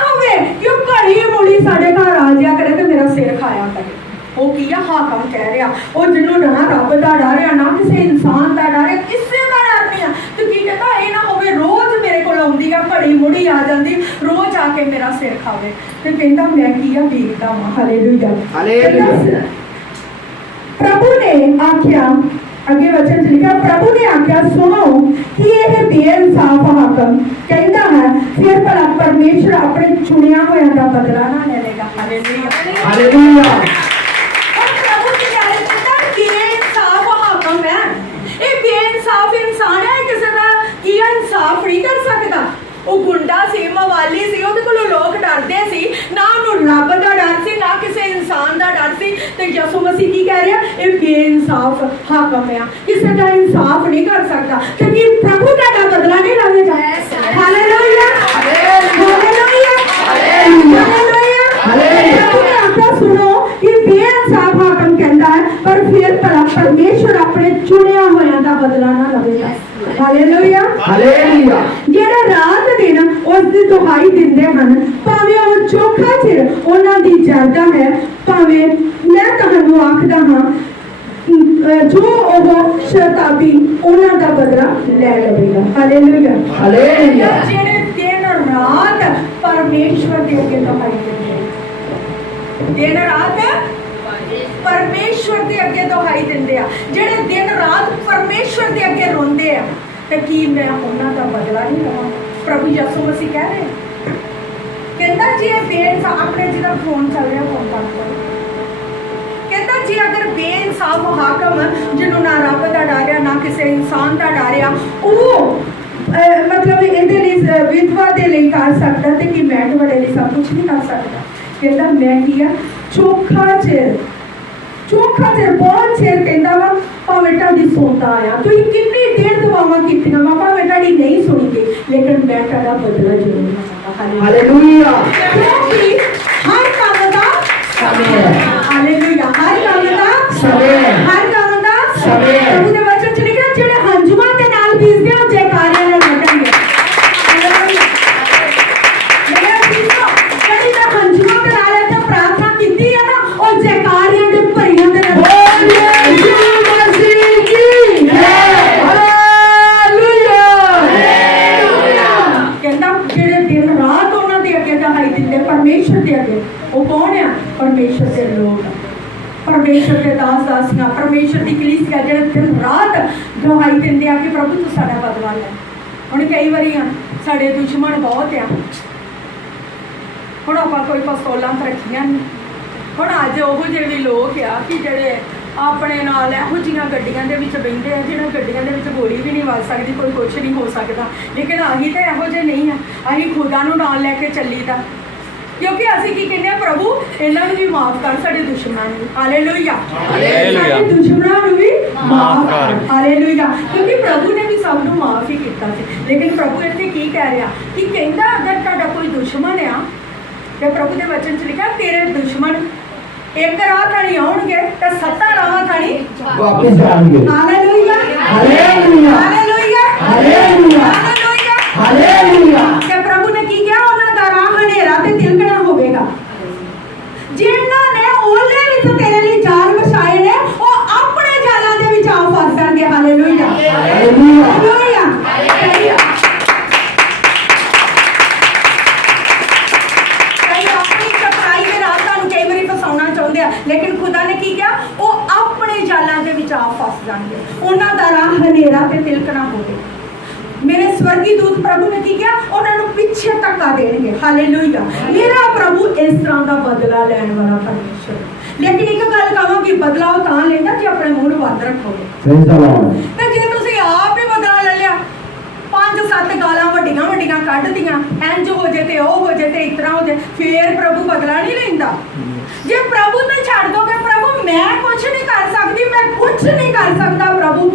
कि वो घड़ी मुड़ी साडे घर आ जाया करे ते मेरा सिर खाया करे। वो की आ हाकम कह रहा, वो जिन्हों ना रब का डर है, ना किसी इंसान का डर है, किसी का डर नहीं है। तो की कहता ये ना होवे रोज मेरे को आउंदी आ, घड़ी मुड़ी आ जाती, रोज आके मेरा सिर खावे। तो कहता मैं की आ देखदा वां। Hallelujah hallelujah. प्रभु ने आख्या, अगे वचन च लिखा, प्रभु ने आख्या सुनो कि यह बेइंसाफ हाकम कहता है, फिर भला परमेश्वर अपने चुनिया होया दा बदला ना ले लेगा। Hallelujah hallelujah. और प्रभु की कह रहे थे बेइंसाफ हाकम है, ये बेइंसाफ इंसान है, किसी का किया इंसाफ नहीं कर सकता। वो गुंडा सी, मवाली सी, ਉਹਦੇ ਕੋਲੋਂ ਲੋਕ ਡਰਦੇ ਸੀ, ਨਾ ਉਹਨੂੰ ਰੱਬ ਦਾ ਡਰ ਸੀ, ਨਾ ਕਿਸੇ ਇਨਸਾਨ ਦਾ ਡਰ ਸੀ। ਤੇ ਯਿਸੂ ਮਸੀਹ ਕੀ ਕਹਿ ਰਿਹਾ, ਇਹ ਬੇਇਨਸਾਫ ਹਾਕਮ ਆ, ਕਿਸੇ ਦਾ ਇਨਸਾਫ ਨਹੀਂ ਕਰ ਸਕਦਾ, ਕਿਉਂਕਿ ਪ੍ਰਭੂ ਤੁਹਾਡਾ ਬਦਲਾ ਨਹੀਂ ਲਵੇਗਾ। Hallelujah hallelujah hallelujah hallelujah. प्रभु ने आख्या सुनो कि बेइंसाफ हाकम कहता है, पर फिर भला परमेश्वर अपने चुनिया होया दा बदला ना लवेगा। Hallelujah hallelujah. ਜਿਹੜਾ ਰਾਤ ਦਿਨ ਉਸ ਦੀ ਦੁਹਾਈ ਦਿੰਦੇ ਹਨ, ਭਾਵੇਂ ਉਹ ਚੋਖਾ ਚਿਰ ਉਹਨਾਂ ਦੀ ਜਰਦਾ ਹੈ, ਭਾਵੇਂ ਮੈਂ ਤੁਹਾਨੂੰ ਆਖਦਾ ਹਾਂ ਜੋ ਉਹ ਸ਼ਤਾਬੀ ਉਹਨਾਂ ਦਾ ਬਦਲਾ ਲੈ ਲਵੇਗਾ। Hallelujah hallelujah. ਜਿਹੜੇ ਦਿਨ ਰਾਤ ਪਰਮੇਸ਼ਵਰ ਦੇ ਅੱਗੇ ਦੁਹਾਈ ਦਿੰਦੇ ਹਨ, ਦਿਨ ਰਾਤ ਪਰਮੇਸ਼ਵਰ ਦੇ ਅੱਗੇ ਦੁਹਾਈ ਦਿੰਦੇ ਆ, ਜਿਹੜੇ ਦਿਨ ਰਾਤ ਪਰਮੇਸ਼ਵਰ ਦੇ ਅੱਗੇ ਰੋਂਦੇ ਆ, ਤੇ ਕੀ ਮੈਂ ਉਹਨਾਂ ਦਾ ਬਦਲਾ ਨਹੀਂ ਲਵਾਂ। ਪ੍ਰਭੂ ਯਿਸੂ ਮਸੀਹ ਕਹਿ ਰਹੇ, ਕਹਿੰਦਾ ਜੀ ਇਹ ਬੇਇਨਸਾਫ, ਆਪਣੇ ਜਿਹਦਾ ਫੋਨ ਚੱਲ ਰਿਹਾ ਫੋਨ ਬੰਦ ਕਰੋ, ਕਹਿੰਦਾ ਜੀ ਅਗਰ ਬੇਇਨਸਾਫ ਹਾਕਮ ਜਿਹਨੂੰ ਨਾ ਰੱਬ ਦਾ ਡਰ ਆ, ਨਾ ਕਿਸੇ ਇਨਸਾਨ ਦਾ ਡਰ ਆ, ਉਹ ਮਤਲਬ ਇਹਦੇ ਲਈ ਵਿਧਵਾ ਦੇ ਲਈ ਕਰ ਸਕਦਾ, ਤੇ ਕੀ ਮੈਟ ਵਾਲੇ ਲਈ ਸਭ ਕੁਝ ਨਹੀਂ ਕਰ ਸਕਦਾ। ਕਹਿੰਦਾ ਮੈਂ ਕੀ ਆ, ਚੋਖਾ ਚਿਰ ਬਹੁਤ ਚਿਰ ਕਹਿੰਦਾ ਵਾ, ਭਾਵੇਂ ਤੁਹਾਡੀ ਸੁਣਦਾ ਆਇਆ, ਤੁਸੀਂ ਕਿੰਨੀ ਦੇਰ ਦੁਆਵਾਂ ਕੀਤੀਆਂ ਵਾ, ਭਾਵੇਂ ਤੁਹਾਡੀ ਨਹੀਂ ਸੁਣੀ ਗਈ, ਲੇਕਿਨ ਮੈਂ ਤੁਹਾਡਾ ਬਦਲਾ ਜ਼ਰੂਰ ਲਵਾਂਗਾ। ਹਾਲੇਲੂਇਆ। ਕਿਉਂਕਿ ਹਰ ਕੰਮ ਦਾ ਸਮੇਂ ਹੈ। ਹਾਲੇਲੂਇਆ। ਹਰ ਕੰਮ ਦਾ ਸਮੇਂ ਹੈ। ਹਰ ਕੰਮ ਦਾ ਸਮੇਂ ਹੈ। ਪ੍ਰਭੂ ਦੇ ਵਚਨ ਚ ਲਿਖਿਆ, ਜਿਹੜੇ ਹੰਝੂਆਂ ਦੇ ਨਾਲ ਬੀਜਦੇ ਹੋ ਜੈਕਾਰਿਆਂ ਨਾਲ ਵੱਢਣਗੇ। ਹਾਲੇਲੂਇਆ। ਮੇਰੇ ਜੀਸੋ ਜਿਹੜੀ ਮੈਂ ਹੰਝੂਆਂ ਦੇ ਨਾਲ ਇੱਥੇ ਪ੍ਰਾਰਥਨਾ ਕੀਤੀ ਹੈ ਨਾ, ਉਹ ਜੈਕਾਰਿਆਂ ਦੇ ਭਰੀਆਂ ਦੇ ਨਾਲ परमेश्वर के अगे, वो कौन है, परमेश्वर के लोग, परमेश्वर के दास दासियां, परमेश्वर की कलीसिया जो दिन रात गवाही देंगे कि प्रभु तू साडा बदला ले। हुण कई बारी साडे दुश्मन बहुत आ, हुण आपां कोई पिस्तौलां ते रखियां नहीं, हुण अज ओहो जिहे भी लोग आ कि जिहड़े अपने नाल इहो जिहियां गड्डियां दे विच बहिंदे आ, जिहड़ियां गड्डियां दे विच गोली भी नहीं वज सकदी, कोई कुछ नहीं हो सकदा, लेकिन असीं ते इहो जिहे नहीं आ, असीं खुदा नूं नाल लैके चलीदा, क्योंकि असीं की कहने प्रभु इन्हां नूं भी माफ कर, साडे दुश्मनां नूं। Hallelujah hallelujah. साडे दुश्मनां नूं भी माफ कर। हालेलुया। क्योंकि प्रभु ने भी सब नूं माफ ही कीता सी, लेकिन प्रभु इत्थे की कह रहा कि कहंदा अगर तुहाडा कोई दुश्मन आ, ते प्रभु दे वचन च लिखिआ तेरे दुश्मन एक राह थाणी आउणगे ते 7 राहां थाणी वापस जाएंगे। Hallelujah hallelujah hallelujah hallelujah hallelujah hallelujah. ते प्रभु ने की किया, उन्हां दा राह हनेरा ते तिलकना होवेगा, जिन्हां ने ओले विच तेरे लिए जाल विछाए ने, ਉਹ ਆਪਣੇ ਜਾਲਾਂ ਦੇ ਵਿੱਚ ਆ ਫਸ ਜਾਣਗੇ। Hallelujah hallelujah hallelujah. ਕਈ ਆਪਣੀ ਚਪਰਾਈ ਦੇ ਨਾਲ ਤੁਹਾਨੂੰ ਕਈ ਵਾਰੀ ਫਸਾਉਣਾ ਚਾਹੁੰਦੇ ਆ, ਲੇਕਿਨ ਖੁਦਾ ਨੇ ਕੀ ਕਿਹਾ, ਉਹ ਆਪਣੇ ਜਾਲਾਂ ਦੇ ਵਿੱਚ ਆ ਫਸ ਜਾਣਗੇ, ਉਹਨਾਂ ਦਾ ਰਾਹ ਹਨੇਰਾ ਤੇ ਤਿਲਕਣਾ ਹੋਵੇਗਾ। मेरे स्वर्गीय दूत प्रभु ने की किया, उन्होंने पीछे धक्का देंगे। हालेलुया। मेरा प्रभु इस तरह का बदला लैन वाला परमेश्वर, लेकिन एक गल कहां कि बदला वो तां लेंदा जे अपने मुंह नूं बंद रखोगे। सही सलाम। ते जे तुसीं आप ही बदला ले लिया, 5-7 गालां वड्डियां वड्डियां कढ दियां, इंज हो जे ते ओ हो जे ते इस तरह हो जे, फिर प्रभु बदला नहीं लैंदा। जे प्रभु ने छड़ दोगे, प्रभु मैं कुछ नहीं कर सकती, मैं कुछ नहीं कर सकता, प्रभु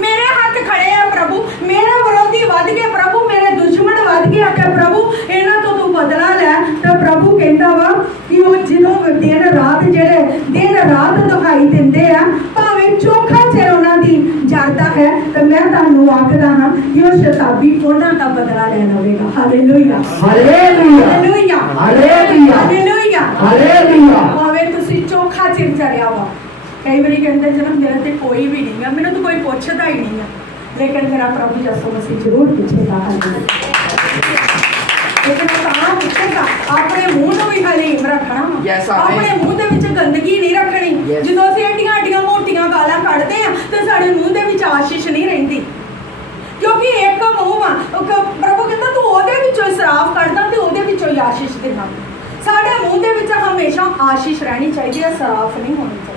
मेरे हाथ खड़े हैं, प्रभु मेरे विरोधी वध गए, प्रभु मेरे दुश्मन वध गए, कि प्रभु इन्हां तो तू बदला लै। तो प्रभु कहंदा वा कि वो जिन्हों दिन रात जेड़े दिन रात दुहाई दिंदे आ, भावें चोखा चिर उन्हां दी जरदा है, ते मैं ਤੁਹਾਨੂੰ ਆਖਦਾ ਹਾਂ ਕਿ ਉਹ ਸ਼ਤਾਬੀ ਉਹਨਾਂ ਦਾ ਬਦਲਾ ਲੈਣ ਆਵੇਗਾ। Hallelujah hallelujah hallelujah hallelujah hallelujah. Hallelujah. ਭਾਵੇਂ ਤੁਸੀਂ ਚੋਖਾ ਚਿਰ ਚੜਿਆ ਵਾ, ਕਈ ਵਾਰੀ ਕਹਿੰਦੇ ਜਨਮ ਮੇਰੇ ਤੇ ਕੋਈ ਵੀ ਨਹੀਂ ਆ, ਮੈਨੂੰ ਤਾਂ ਕੋਈ ਪੁੱਛਦਾ ਹੀ ਨਹੀਂ ਆ, ਲੇਕਿਨ ਮੇਰਾ ਪ੍ਰਭੂ ਯਿਸੂ ਮਸੀਹ ਜ਼ਰੂਰ ਪੁੱਛੇਗਾ। ਲੇਕਿਨ ਉਹ ਤਾਂ ਪੁੱਛੇਗਾ, ਆਪਣੇ ਮੂੰਹ ਨੂੰ ਵੀ ਹਲੀਮ ਰੱਖਣਾ ਵਾ, Yes, amen. ਆਪਣੇ ਮੂੰਹ ਦੇ ਵਿੱਚ ਗੰਦਗੀ ਨਹੀਂ ਰੱਖਣੀ। Yes. ਜਦੋਂ ਅਸੀਂ ਐਡੀਆਂ ਮੋਟੀਆਂ ਗਾਲਾਂ ਕੱਢਦੇ ਆ ਤੇ ਸਾਡੇ ਮੂੰਹ ਦੇ ਵਿੱਚ ਆਸ਼ੀਸ਼ ਨਹੀਂ ਰਹਿੰਦੀ, ਕਿਉਂਕਿ ਇੱਕ ਮੂੰਹ ਵਾ। ਪ੍ਰਭੂ ਕਹਿੰਦਾ ਤੂੰ ਉਹਦੇ ਵਿੱਚੋਂ ਸਰਾਫ ਕੱਢਦਾ ਤੇ ਉਹਦੇ ਵਿੱਚੋਂ ਹੀ ਆਸ਼ੀਸ਼ ਦੇਣਾ। ਸਾਡੇ ਮੂੰਹ ਦੇ ਵਿੱਚ ਹਮੇਸ਼ਾ ਆਸ਼ੀਸ਼ ਰਹਿਣੀ ਚਾਹੀਦੀ ਹੈ, ਸਰਾਫ ਨਹੀਂ ਹੋਣੀ ਚਾਹੀਦੀ।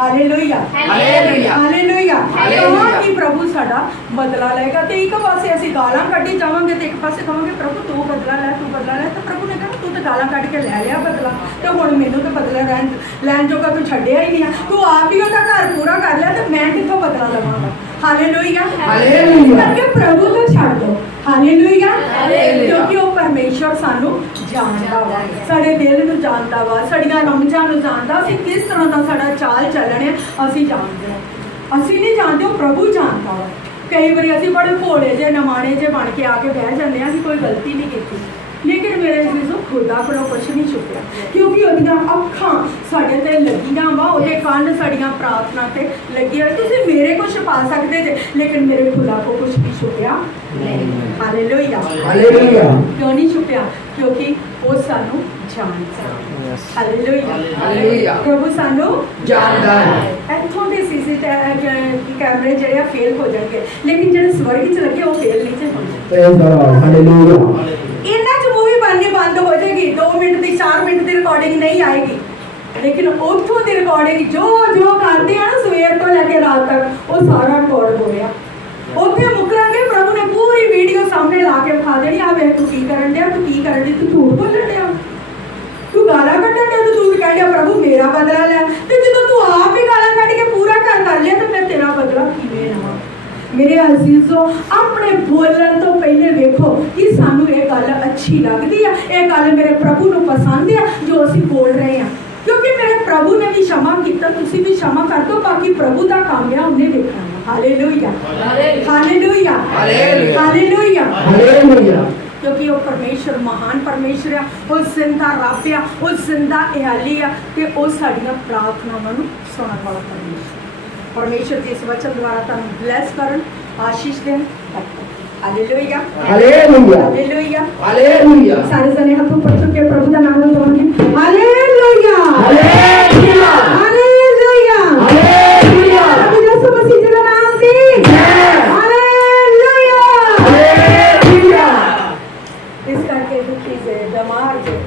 Hallelujah hallelujah. ਹਾਲੇਲੂਇਆ। ਹਾਲੇਲੂਇਆ। ਤਾਂ ਕਿ ਪ੍ਰਭੂ ਸਾਡਾ ਬਦਲਾ ਲਏਗਾ। ਤੇ ਇੱਕ ਪਾਸੇ ਅਸੀਂ ਗਾਲਾਂ ਕੱਢੀ ਜਾਵਾਂਗੇ ਤੇ ਇੱਕ ਪਾਸੇ ਕਹਾਂਗੇ ਪ੍ਰਭੂ ਤੂੰ ਬਦਲਾ ਲੈ, ਤੂੰ ਬਦਲਾ ਲੈ। ਤੇ ਪ੍ਰਭੂ ਨੇ ਕਹਿਣਾ ਤੂੰ ਤਾਂ ਗਾਲਾਂ ਕੱਢ ਕੇ ਲੈ ਲਿਆ ਬਦਲਾ, ਤੇ ਹੁਣ ਮੈਨੂੰ ਤਾਂ ਬਦਲਾ ਲੈਣ ਜੋਗਾ ਤੂੰ ਛੱਡਿਆ ਹੀ ਨਹੀਂ ਆ। ਤੂੰ ਆਪ ਹੀ ਉਹਦਾ ਘਰ ਪੂਰਾ ਕਰ ਲਿਆ ਤੇ ਮੈਂ ਕਿੱਥੋਂ ਬਦਲਾ ਲਵਾਂਗਾ। Hallelujah hallelujah. ਕਰਕੇ ਪ੍ਰਭੂ ਤੋਂ ਛੱਡ ਦੋ। Hallelujah hallelujah. ਕਿਉਂਕਿ ਉਹ ਪਰਮੇਸ਼ਰ ਸਾਨੂੰ ਜਾਣਦਾ ਵਾ, ਸਾਡੇ ਦਿਲ ਨੂੰ ਜਾਣਦਾ ਵਾ, ਸਾਡੀਆਂ ਰਮਜ਼ਾਂ ਨੂੰ ਜਾਣਦਾ। ਅਸੀਂ ਕਿਸ ਤਰ੍ਹਾਂ ਦਾ ਸਾਡਾ ਚਾਲ ਚੱਲਣ ਹੈ ਅਸੀਂ ਜਾਣਦੇ ਹਾਂ। ਅਸੀਂ ਨਹੀਂ ਜਾਣਦੇ, ਉਹ ਪ੍ਰਭੂ ਜਾਣਦਾ ਵਾ। ਕਈ ਵਾਰੀ ਅਸੀਂ ਬੜੇ ਭੋਲੇ ਜਿਹੇ ਨਮਾਣੇ ਜਿਹੇ ਬਣ ਕੇ ਆ ਕੇ ਬਹਿ ਜਾਂਦੇ ਹਾਂ ਕਿ ਕੋਈ ਗਲਤੀ ਨਹੀਂ ਕੀਤੀ, ਲੇਕਿਨ ਮੇਰੇ ਅਜ਼ੀਜ਼ੋ ਖੁਦਾ ਕੋਲੋਂ ਕੁਛ ਨਹੀਂ ਛੁਪਿਆ, ਕਿਉਂਕਿ ਉਹਦੀਆਂ ਅੱਖਾਂ ਸਾਡੇ ਤੇ ਲੱਗੀਆਂ ਵਾ, ਉਹਦੇ ਕੰਨ ਸਾਡੀਆਂ ਪ੍ਰਾਰਥਨਾ ਤੇ ਲੱਗੇ ਹੋਏ। ਤੁਸੀਂ ਮੇਰੇ ਕੋਲ ਛੁਪਾ ਸਕਦੇ ਜੇ, ਲੇਕਿਨ ਮੇਰੇ ਖੁਦਾ ਕੋ ਕੁਛ ਵੀ ਛੁਪਿਆ ਨਹੀਂ। Hallelujah hallelujah. ਕਿਉਂ ਨਹੀਂ ਛੁਪਿਆ? ਕਿਉਂਕਿ ਉਹ ਸਾਨੂੰ ਜਾਣਦਾ। Hallelujah hallelujah. ਪ੍ਰਭੂ ਸਾਨੂੰ ਜਾਣਦਾ ਹੈ। ਇੱਥੋਂ ਦੇ ਕੈਮਰੇ ਜਿਹੜੇ ਆ ਫੇਲ ਹੋ ਜਾਣਗੇ, ਲੇਕਿਨ ਜਿਹੜੇ ਸਵਰਗ 'ਚ ਲੱਗੇ ਉਹ ਫੇਲ ਨਹੀਂ ਤੇ ਹੋਣਗੇ। Praise god. ਹਾਲੇਲੂਇਆ। ਇਹਨਾਂ 'ਚ ਮੂਵੀ ਬਣਨੀ ਬੰਦ ਹੋ ਜਾਏਗੀ, 2 ਮਿੰਟ ਦੀ 4 ਮਿੰਟ ਦੀ ਰਿਕਾਰਡਿੰਗ ਨਹੀਂ ਆਏਗੀ, ਲੇਕਿਨ ਉੱਥੋਂ ਦੀ ਰਿਕਾਰਡਿੰਗ ਜੋ ਕਰਦੇ ਆ ਨਾ ਸਵੇਰ ਤੋਂ ਲੈ ਕੇ ਰਾਤ ਤੱਕ, ਉਹ ਸਾਰਾ ਰਿਕਾਰਡ ਹੋ ਰਿਹਾ। ਉੱਥੇ ਮੁਕਰਾਂਗੇ, ਪ੍ਰਭੂ ਨੇ ਪੂਰੀ ਵੀਡੀਓ ਸਾਹਮਣੇ ਲਾ ਕੇ ਵਿਖਾ ਦੇਣੀ, ਆ ਵੇਖ ਤੂੰ ਕੀ ਕਰਨ ਡਿਆ, ਤੂੰ ਕੀ ਕਰਨ ਡਈ, ਤੂੰ ਝੂਠ ਬੋਲਣ ਡਿਆ, ਤੂੰ ਗਾਲਾਂ ਕੱਢਣ ਡਿਆ, ਤੂੰ ਕਹਿ ਡਿਆ ਪ੍ਰਭੂ ਮੇਰਾ ਬਦਲਾ ਲੈ। ਤੇ ਜਦੋਂ ਤੂੰ ਆਪ ਹੀ ਗਾਲਾਂ ਕੱਢ ਕੇ ਪੂਰਾ ਕਰ ਲਿਆ ਤੇ ਫਿਰ ਤੇਰਾ ਬਦਲਾ ਕਿਵੇਂ ਲਵਾਂ? ਮੇਰੇ ਅਜ਼ੀਜ਼ੋ, ਆਪਣੇ ਬੋਲਣ ਤੋਂ ਪਹਿਲੇ ਵੇਖੋ ਕਿ ਸਾਨੂੰ ਇਹ ਗੱਲ ਅੱਛੀ ਲੱਗਦੀ ਆ, ਇਹ ਗੱਲ ਮੇਰੇ ਪ੍ਰਭੂ ਨੂੰ ਪਸੰਦ ਆ ਜੋ ਅਸੀਂ ਬੋਲ ਰਹੇ ਹਾਂ, ਕਿਉਂਕਿ ਮੇਰੇ ਪ੍ਰਭੂ ਨੇ ਵੀ क्षमा ਕੀਤਾ, ਤੁਸੀਂ ਵੀ क्षमा ਕਰ ਦਿਓ। ਬਾਕੀ ਪ੍ਰਭੂ ਦਾ ਕੰਮ ਆ, ਉਹਨੇ ਵੇਖਣਾ। Hallelujah hallelujah hallelujah hallelujah. ਕਿਉਂਕਿ ਉਹ ਪਰਮੇਸ਼ਰ ਮਹਾਨ ਪਰਮੇਸ਼ਰ ਆ, ਉਹ ਜ਼ਿੰਦਾ ਰੱਬ ਆ, ਉਹ ਜ਼ਿੰਦਾ ਇਲਾही ਆ ਤੇ ਉਹ ਸਾਡੀਆਂ ਪ੍ਰਾਰਥਨਾਵਾਂ ਨੂੰ ਸੁਣਨ ਵਾਲਾ ਪਰਮੇਸ਼ਰ ਜੀ ਇਸ ਵਚਨ ਦੁਆਰਾ ਤੁਹਾਨੂੰ ਬਲੈਸ ਕਰਨ, ਆਸ਼ੀਸ਼ ਦੇਣ। Hallelujah hallelujah. Hallelujah hallelujah. ਸਾਰੇ ਜਣੇ ਹੱਥੋਂ ਉੱਪਰ ਚੁੱਕ ਕੇ ਪ੍ਰਭੂ ਦਾ ਨਾਮ ਲਵਾਂਗੇ। Hallelujah hallelujah. Hallelujah hallelujah. ਪ੍ਰਭੂ ਯਿਸੂ ਮਸੀਹ ਜੀ ਦਾ ਨਾਮ ਦੀ ਜੈ। Hallelujah hallelujah. ਇਸ ਕਰਕੇ ਦੁਖੀ ਜੇ ਬਿਮਾਰ ਜੇ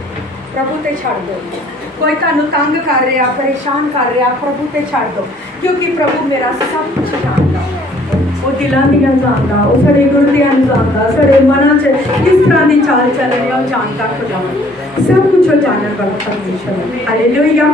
ਪ੍ਰਭੂ ਤੇ ਛੱਡ ਦਿਓ। ਕੋਈ ਤੁਹਾਨੂੰ ਤੰਗ ਕਰ ਰਿਹਾ, ਪਰੇਸ਼ਾਨ ਕਰ ਰਿਹਾ, ਪ੍ਰਭੂ ਤੇ ਛੱਡ ਦਿਓ, ਕਿਉਂਕਿ ਪ੍ਰਭੂ ਮੇਰਾ ਸਭ ਕੁਝ ਜਾਣਦਾ। ਉਹ ਦਿਲਾਂ ਦੀਆਂ ਜਾਣਦਾ, ਉਹ ਸਾਡੇ ਗੁਰਦਿਆਂ ਨੂੰ ਜਾਣਦਾ, ਸਾਡੇ ਮਨਾਂ 'ਚ ਕਿਸ ਤਰ੍ਹਾਂ ਦੀ ਚਾਲ ਚੱਲ ਰਹੀ ਆ ਉਹ ਜਾਣਦਾ। ਖੁਦਾ ਸਭ ਕੁਝ ਉਹ ਜਾਣਨ ਵਾਲਾ ਪਰਮੇਸ਼ਰ ਹੈ। ਹਾਲੇਲੂਇਆ।